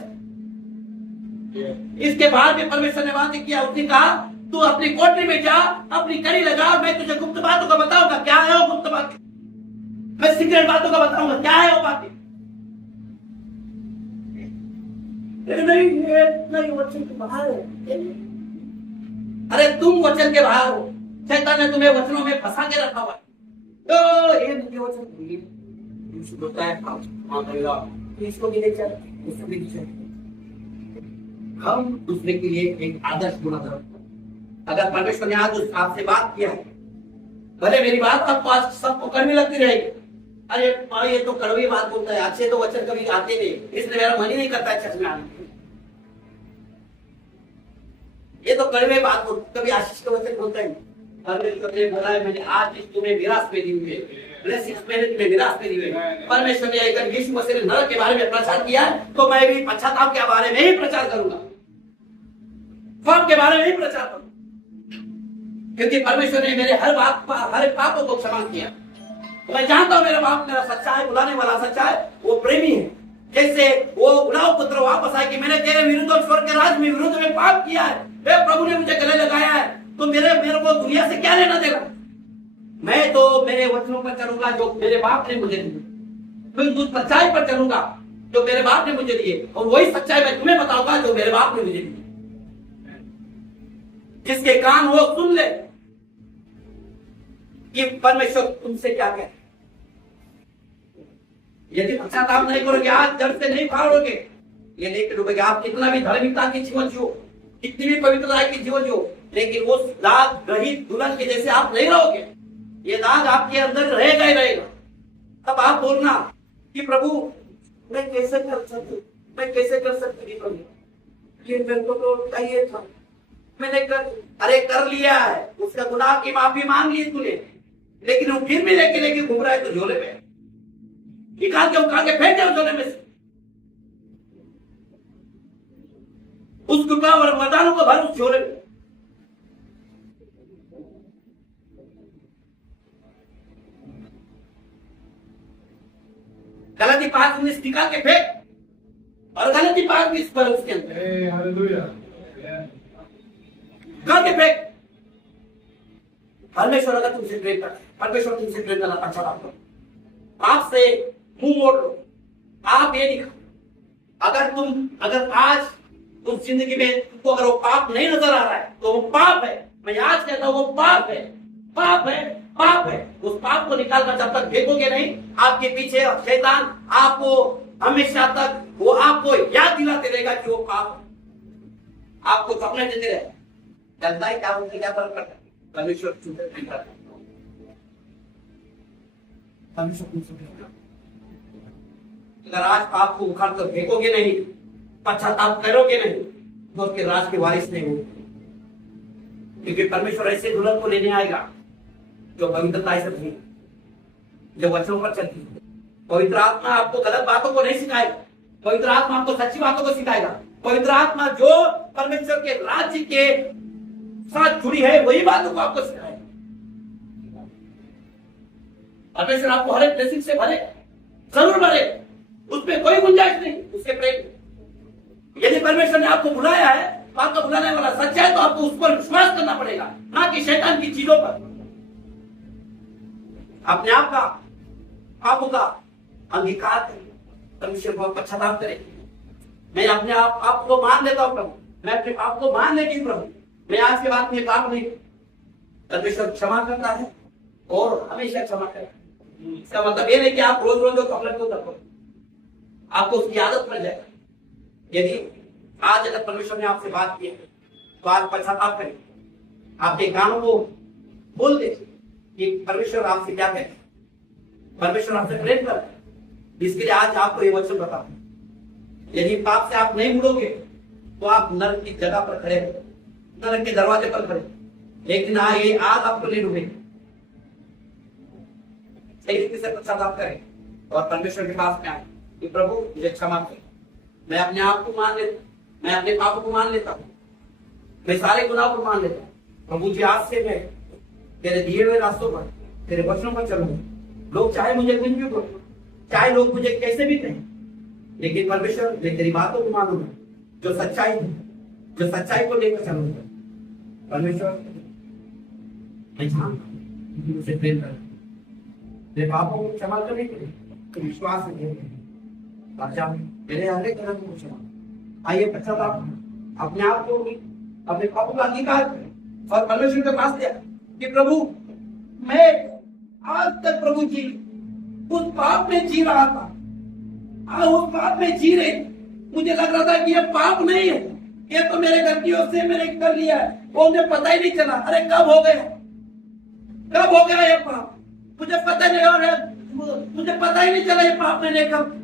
इसके बाद भी परमेश्वर ने वादा किया, उसने कहा तू अपनी कोठरी में जा, अपनी कड़ी लगा, मैं तुझे गुप्त बातों का बताऊंगा। क्या है वो गुप्त बातें? मैं सीक्रेट बातों का बताऊंगा। क्या है वो बातें? नहीं, वचन के बाहर है। अरे तुम वचन के बाहर हो, शैतान ने तुम्हें वचनों में फंसा के रखा हुआ है। तो ये वचन होता है, इसको भी नहीं चाहिए, इसको भी नहीं चाहिए। हम दूसरे के लिए एक आदर्श बना। अगर परमेश्वर ने आज आपसे बात किया है, भले मेरी बात आपको आज सबको कड़वी लगती रहेगी, अरे ये तो कड़वी बात बोलता है, अच्छे तो वचन कभी आते नहीं, इसलिए मेरा मन ही नहीं करता है चर्च में आने। ये तो कड़वे बात बोलता, कभी आशीष का वचन बोलता है। परमेश्वर ने बोला है, मैंने आज तुम्हें विरासत में दी हुई है, ब्लेसिंग्स मैंने तुम्हें विरासत में दी हुई है। परमेश्वर ने अगर यीशु मसीह ने नरक के बारे में प्रचार किया, तो मैं भी पश्चाताप के बारे में ही प्रचार करूंगा, पाप के बारे में ही प्रचार करूंगा, क्योंकि परमेश्वर ने मेरे हर पापों को क्षमा किया। मैं जानता हूं मेरा बाप मेरा सच्चा है, बुलाने वाला सच्चा है, वो प्रेमी है। जैसे वो बुलाओ पुत्र वापस आए कि मैंने तेरे विरुद्ध और स्वर्ग के राज में विरुद्ध में पाप किया है, प्रभु ने मुझे गले लगाया है, तो मेरे को दुनिया से क्या लेना देगा? मैं तो मेरे वचनों पर चलूंगा जो मेरे बाप ने मुझे दिए, मैं उस सच्चाई पर चलूंगा जो मेरे बाप ने मुझे दिए, और वही सच्चाई मैं तुम्हें बताऊंगा जो मेरे बाप ने मुझे दी। जिसके कान वो सुन ले कि परमेश्वर तुमसे क्या कहता है। यदि पश्चाताप नहीं करोगे, आज जड़ से नहीं फाड़ोगे, ये लेकर डूबोगे। आप कितना भी धार्मिकता की जीवन जियो, कितनी भी पवित्रता की जीवन जियो, लेकिन उस दाग रहित दुल्हन के जैसे आप नहीं रहोगे। ये दाग आपके अंदर रहेगा ही रहेगा। तब आप बोलना कि प्रभु मैं कैसे कर सकती, मैं कैसे कर सकती प्रभु, ये मेरे को तो चाहिए था, मैंने कर लिया है, उसका गुनाह की माफी मांग ली तूने, लेकिन वो फिर भी लेके घूम रहा है तो झोले में निकाल के उठा के फेंक दे उस झोले में से। उस कृपा और वरदानों को भर उस झोले में। गलती 5:19 निकाल के फेंक और गलती 5:20 पर उसके अंदर Hey, hallelujah. निकाल के फेंक। परमेश्वर अगर तुमसे प्रेम करता है, परमेश्वर तुमसे प्रेम करना अच्छा आपको आपसे मुंह मोड़ लो। आप ये नहीं, अगर आज तुम जिंदगी में तुमको अगर वो पाप नहीं नजर आ रहा है तो वो पाप है। मैं आज कहता हूं वो पाप है, पाप है, पाप है। उस पाप को निकालकर जब तक फेंकोगे नहीं, आपके पीछे शैतान आपको हमेशा तक वो आपको याद दिलाते रहेगा कि वो पाप है। आपको सपने देते रहे, चलता है क्या होता है, क्या फर्क पड़ता है। परमेश्वर तुमसे प्रेम करता है, परमेश्वर तुमसे प्रेम करता है। अगर आज पाप को उखाड़ कर फेंकोगे नहीं, पश्चाताप करोगे नहीं, तो उसके राज के वारिस नहीं हो। क्योंकि परमेश्वर ऐसे दुल्हन को लेने आएगा जो पवित्रता से भरी, जो वचनों पर चलती है। पवित्र आत्मा आपको गलत बातों को नहीं सिखाएगा, पवित्र आत्मा आपको सच्ची बातों को सिखाएगा। पवित्र आत्मा जो परमेश्वर के राज्य के साथ जुड़ी है वही बातों को आपको सिखाएगा। परमेश्वर आपको हर एक ब्लेसिंग से भरे, जरूर भरे, उसमें कोई गुंजाइश नहीं उसके प्रेम। यदि परमेश्वर ने आपको बुलाया है तो आपको बुलाने वाला सच्चा है, तो आपको उस पर विश्वास करना पड़ेगा, ना कि शैतान की चीजों पर। अपने आप का पापों का अंगीकार करें, परमेश्वर को पश्चाताप करें। मैं अपने आप को मान लेता हूं प्रभु, मैं अपने पाप को मान लेती हूं प्रभु, मैं आज के बाद में पाप नहीं। परमेश्वर क्षमा करता है और हमेशा क्षमा करेगा। इसका मतलब ये नहीं कि आप रोज रोज कपड़े को रखो, आपको उसकी आदत पड़ जाएगा। यदि आज अगर परमेश्वर ने आपसे बात की है तो आज पश्चाताप करें, आपके कानों को बोल दे कि परमेश्वर आपसे क्या कहते हैं, परमेश्वर आपसे प्रेम कर रहा है। इसके लिए आज आपको ये वचन बता, यदि पाप से आप नहीं मुड़ोगे तो आप नरक की जगह पर खड़े हो, नरक के दरवाजे पर खड़े, लेकिन ये आग आपको नहीं डूबेगी। सही रीति से पश्चाताप करें और परमेश्वर के पास में आए कि प्रभु मुझे क्षमा कर, मैं अपने आप को मान लेता हूं, मैं अपने पापों को मान लेता हूं, मैं सारे गुनाहों को मान लेता हूं। प्रभु जी आज से मैं तेरे दिए हुए रास्तों पर, तेरे वचनों पर चलूंगा। लोग चाहे मुझे कुछ भी बोले, चाहे लोग मुझे कैसे भी कहें, लेकिन परमेश्वर मैं तेरी बातों को मानूंगा, जो सच्चाई है, जो सच्चाई को लेकर चलूंगा। परमेश्वर मैं जानता मुझसे प्रेम कर, तेरे पापों को क्षमा करने के लिए तो विश्वास है मेरे हर एक कदम को क्षमा। आइए पश्चाताप अपने आप को, अपने पापों का अंगीकार करें और परमेश्वर के पास दिया कि प्रभु मैं आज तक प्रभु जी उस पाप में जी रहा था, उस पाप में जी रहे, मुझे लग रहा था कि ये पाप नहीं है, ये तो मेरे गलतियों से मैंने कर लिया है, वो मुझे पता ही नहीं चला। अरे कब हो गया ये पाप, मुझे पता नहीं, और मुझे पता ही नहीं चला ये पाप मैंने कब,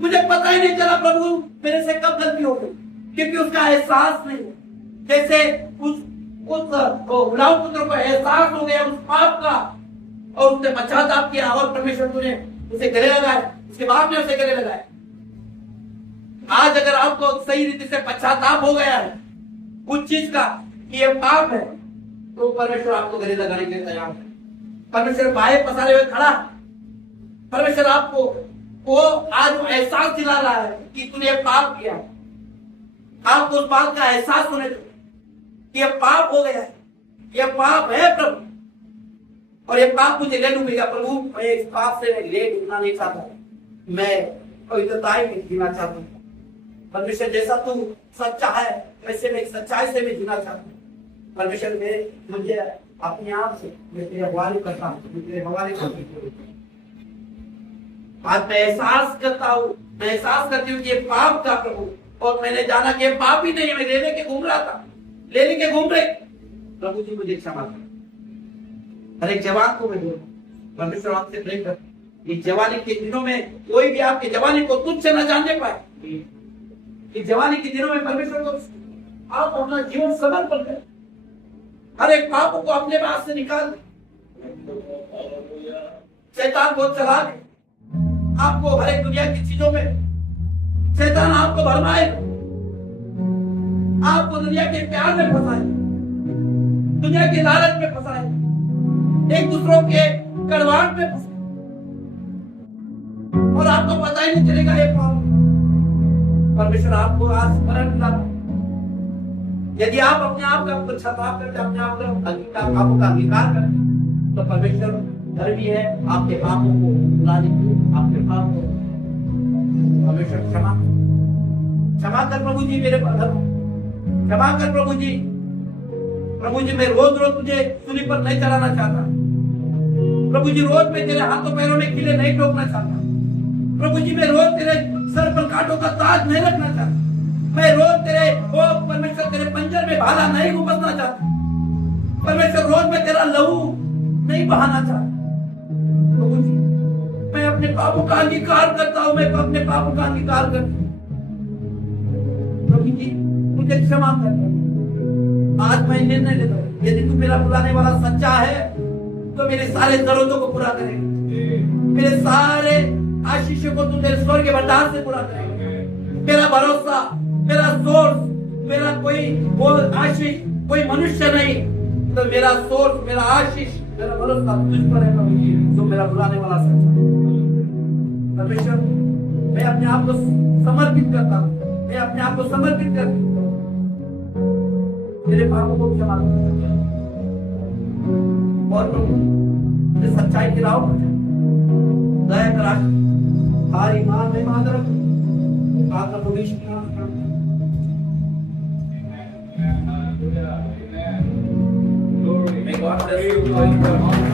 मुझे पता ही नहीं चला प्रभु मेरे से कब गलती हो गई, क्योंकि उसका एहसास नहीं। जैसे उस गुलाम पुत्र को एहसास हो गया उस पाप का और उसने पश्चाताप किया और परमेश्वर तूने उसे गले लगाया, उसके बाप ने उसे गले लगाया। आज अगर आपको सही रीति से पश्चाताप हो गया है उस चीज का कि ये पाप है, तो परमेश्वर आपको गले लगाने के लिए तैयार है। परमेश्वर बाहें पसारे हुए खड़ा, परमेश्वर आपको वो आज एहसास दिला रहा है कि तूने ये पाप किया। आपको उस बात का एहसास होने दो कि ये पाप हो गया है, ये पाप है प्रभु, और ये पाप मुझे ले डूबेगा। प्रभु मैं इस पाप से मैं ले डूबना नहीं चाहता, मैं पवित्रता में जीना चाहता हूँ। परमेश्वर जैसा तू सच्चा है वैसे मैं सच्चाई से मैं जीना चाहता हूँ। परमेश्वर मुझे अपने आप से मैं तेरे हवाले करता हूँ, मैं तेरे हवाले करता हूँ। आज मैं एहसास करता हूँ, मैं एहसास करती हूँ कि ये पाप था प्रभु, और मैंने जाना कि ये पाप ही नहीं है, मैं लेने के घूम रहा था, लेने के घूम रहे। प्रभु जी मुझे क्षमा कर। हर एक जवान को मैं बोलूं परमेश्वर आपसे प्रेम कर, इस जवानी के दिनों में कोई भी आपकी जवानी को तुच्छ न जानने पाए। इस जवानी के दिनों में परमेश्वर को आप अपना जीवन समर्पण करें, हर एक पाप को अपने पास से निकाल दें। शैतान बहुत चालाक है, आपको हर एक दुनिया की चीजों में शैतान आपको भरमाएगा, आपको दुनिया के प्यार में फंसाएगा, दुनिया के लालच में फंसाएगा, एक दूसरों के कड़वाहट में फंसाएगा और आपको पता ही नहीं चलेगा ये कौन। परमेश्वर आपको आज स्मरण दिलाता, यदि आप अपने आप का पश्चाताप करते, अपने आप पापों का अंगीकार करते, तो परमेश्वर धर्मी है आपके पापों को भुलाने के लिए, आपके पाप को परमेश्वर क्षमा कर प्रभु जी, मेरे अधर्म क्षमा कर प्रभु जी। प्रभु जी मैं रोज रोज तुझे सूली पर नहीं चढ़ाना चाहता, प्रभु जी रोज मैं तेरे हाथों पैरों में खिले नहीं ठोकना चाहता, प्रभु जी मैं रोज तेरे सर पर कांटों का ताज नहीं रखना चाहता, मैं रोज तेरे ओ परमेश्वर तेरे पंजर में भाला नहीं घुसना चाहता, परमेश्वर रोज मैं तेरा लहू नहीं बहाना चाहता। प्रभु जी मैं अपने पापों का अंगीकार करता हूं, मैं अपने पापों का अंगीकार करता हूं। प्रभु जी मुझे क्षमा कर, आज मैं निर्णय लेता हूं, यदि तू मेरा बुलाने वाला सच्चा है तो मेरे सारे जरूरतों को पूरा करेगा, मेरे सारे आशीषों को तू तेरे स्वर्ग के भंडार से पूरा करेगा। मेरा भरोसा, मेरा सोर्स, मेरा कोई वो आशीष कोई मनुष्य नहीं, तो मेरा सोर्स, मेरा आशीष, मेरा भरोसा तुझ पर है प्रभु जी, जो मेरा बुलाने वाला सच्चा है। परमेश्वर मैं अपने आप को समर्पित करता हूं, मैं अपने आप को समर्पित करता हूं, मेरे पापों को क्षमा कर और प्रभु सच्चाई की राह पर दया करा, हर ईमान में मादर आत्मा प्रवेश किया। Glory. May God bless you.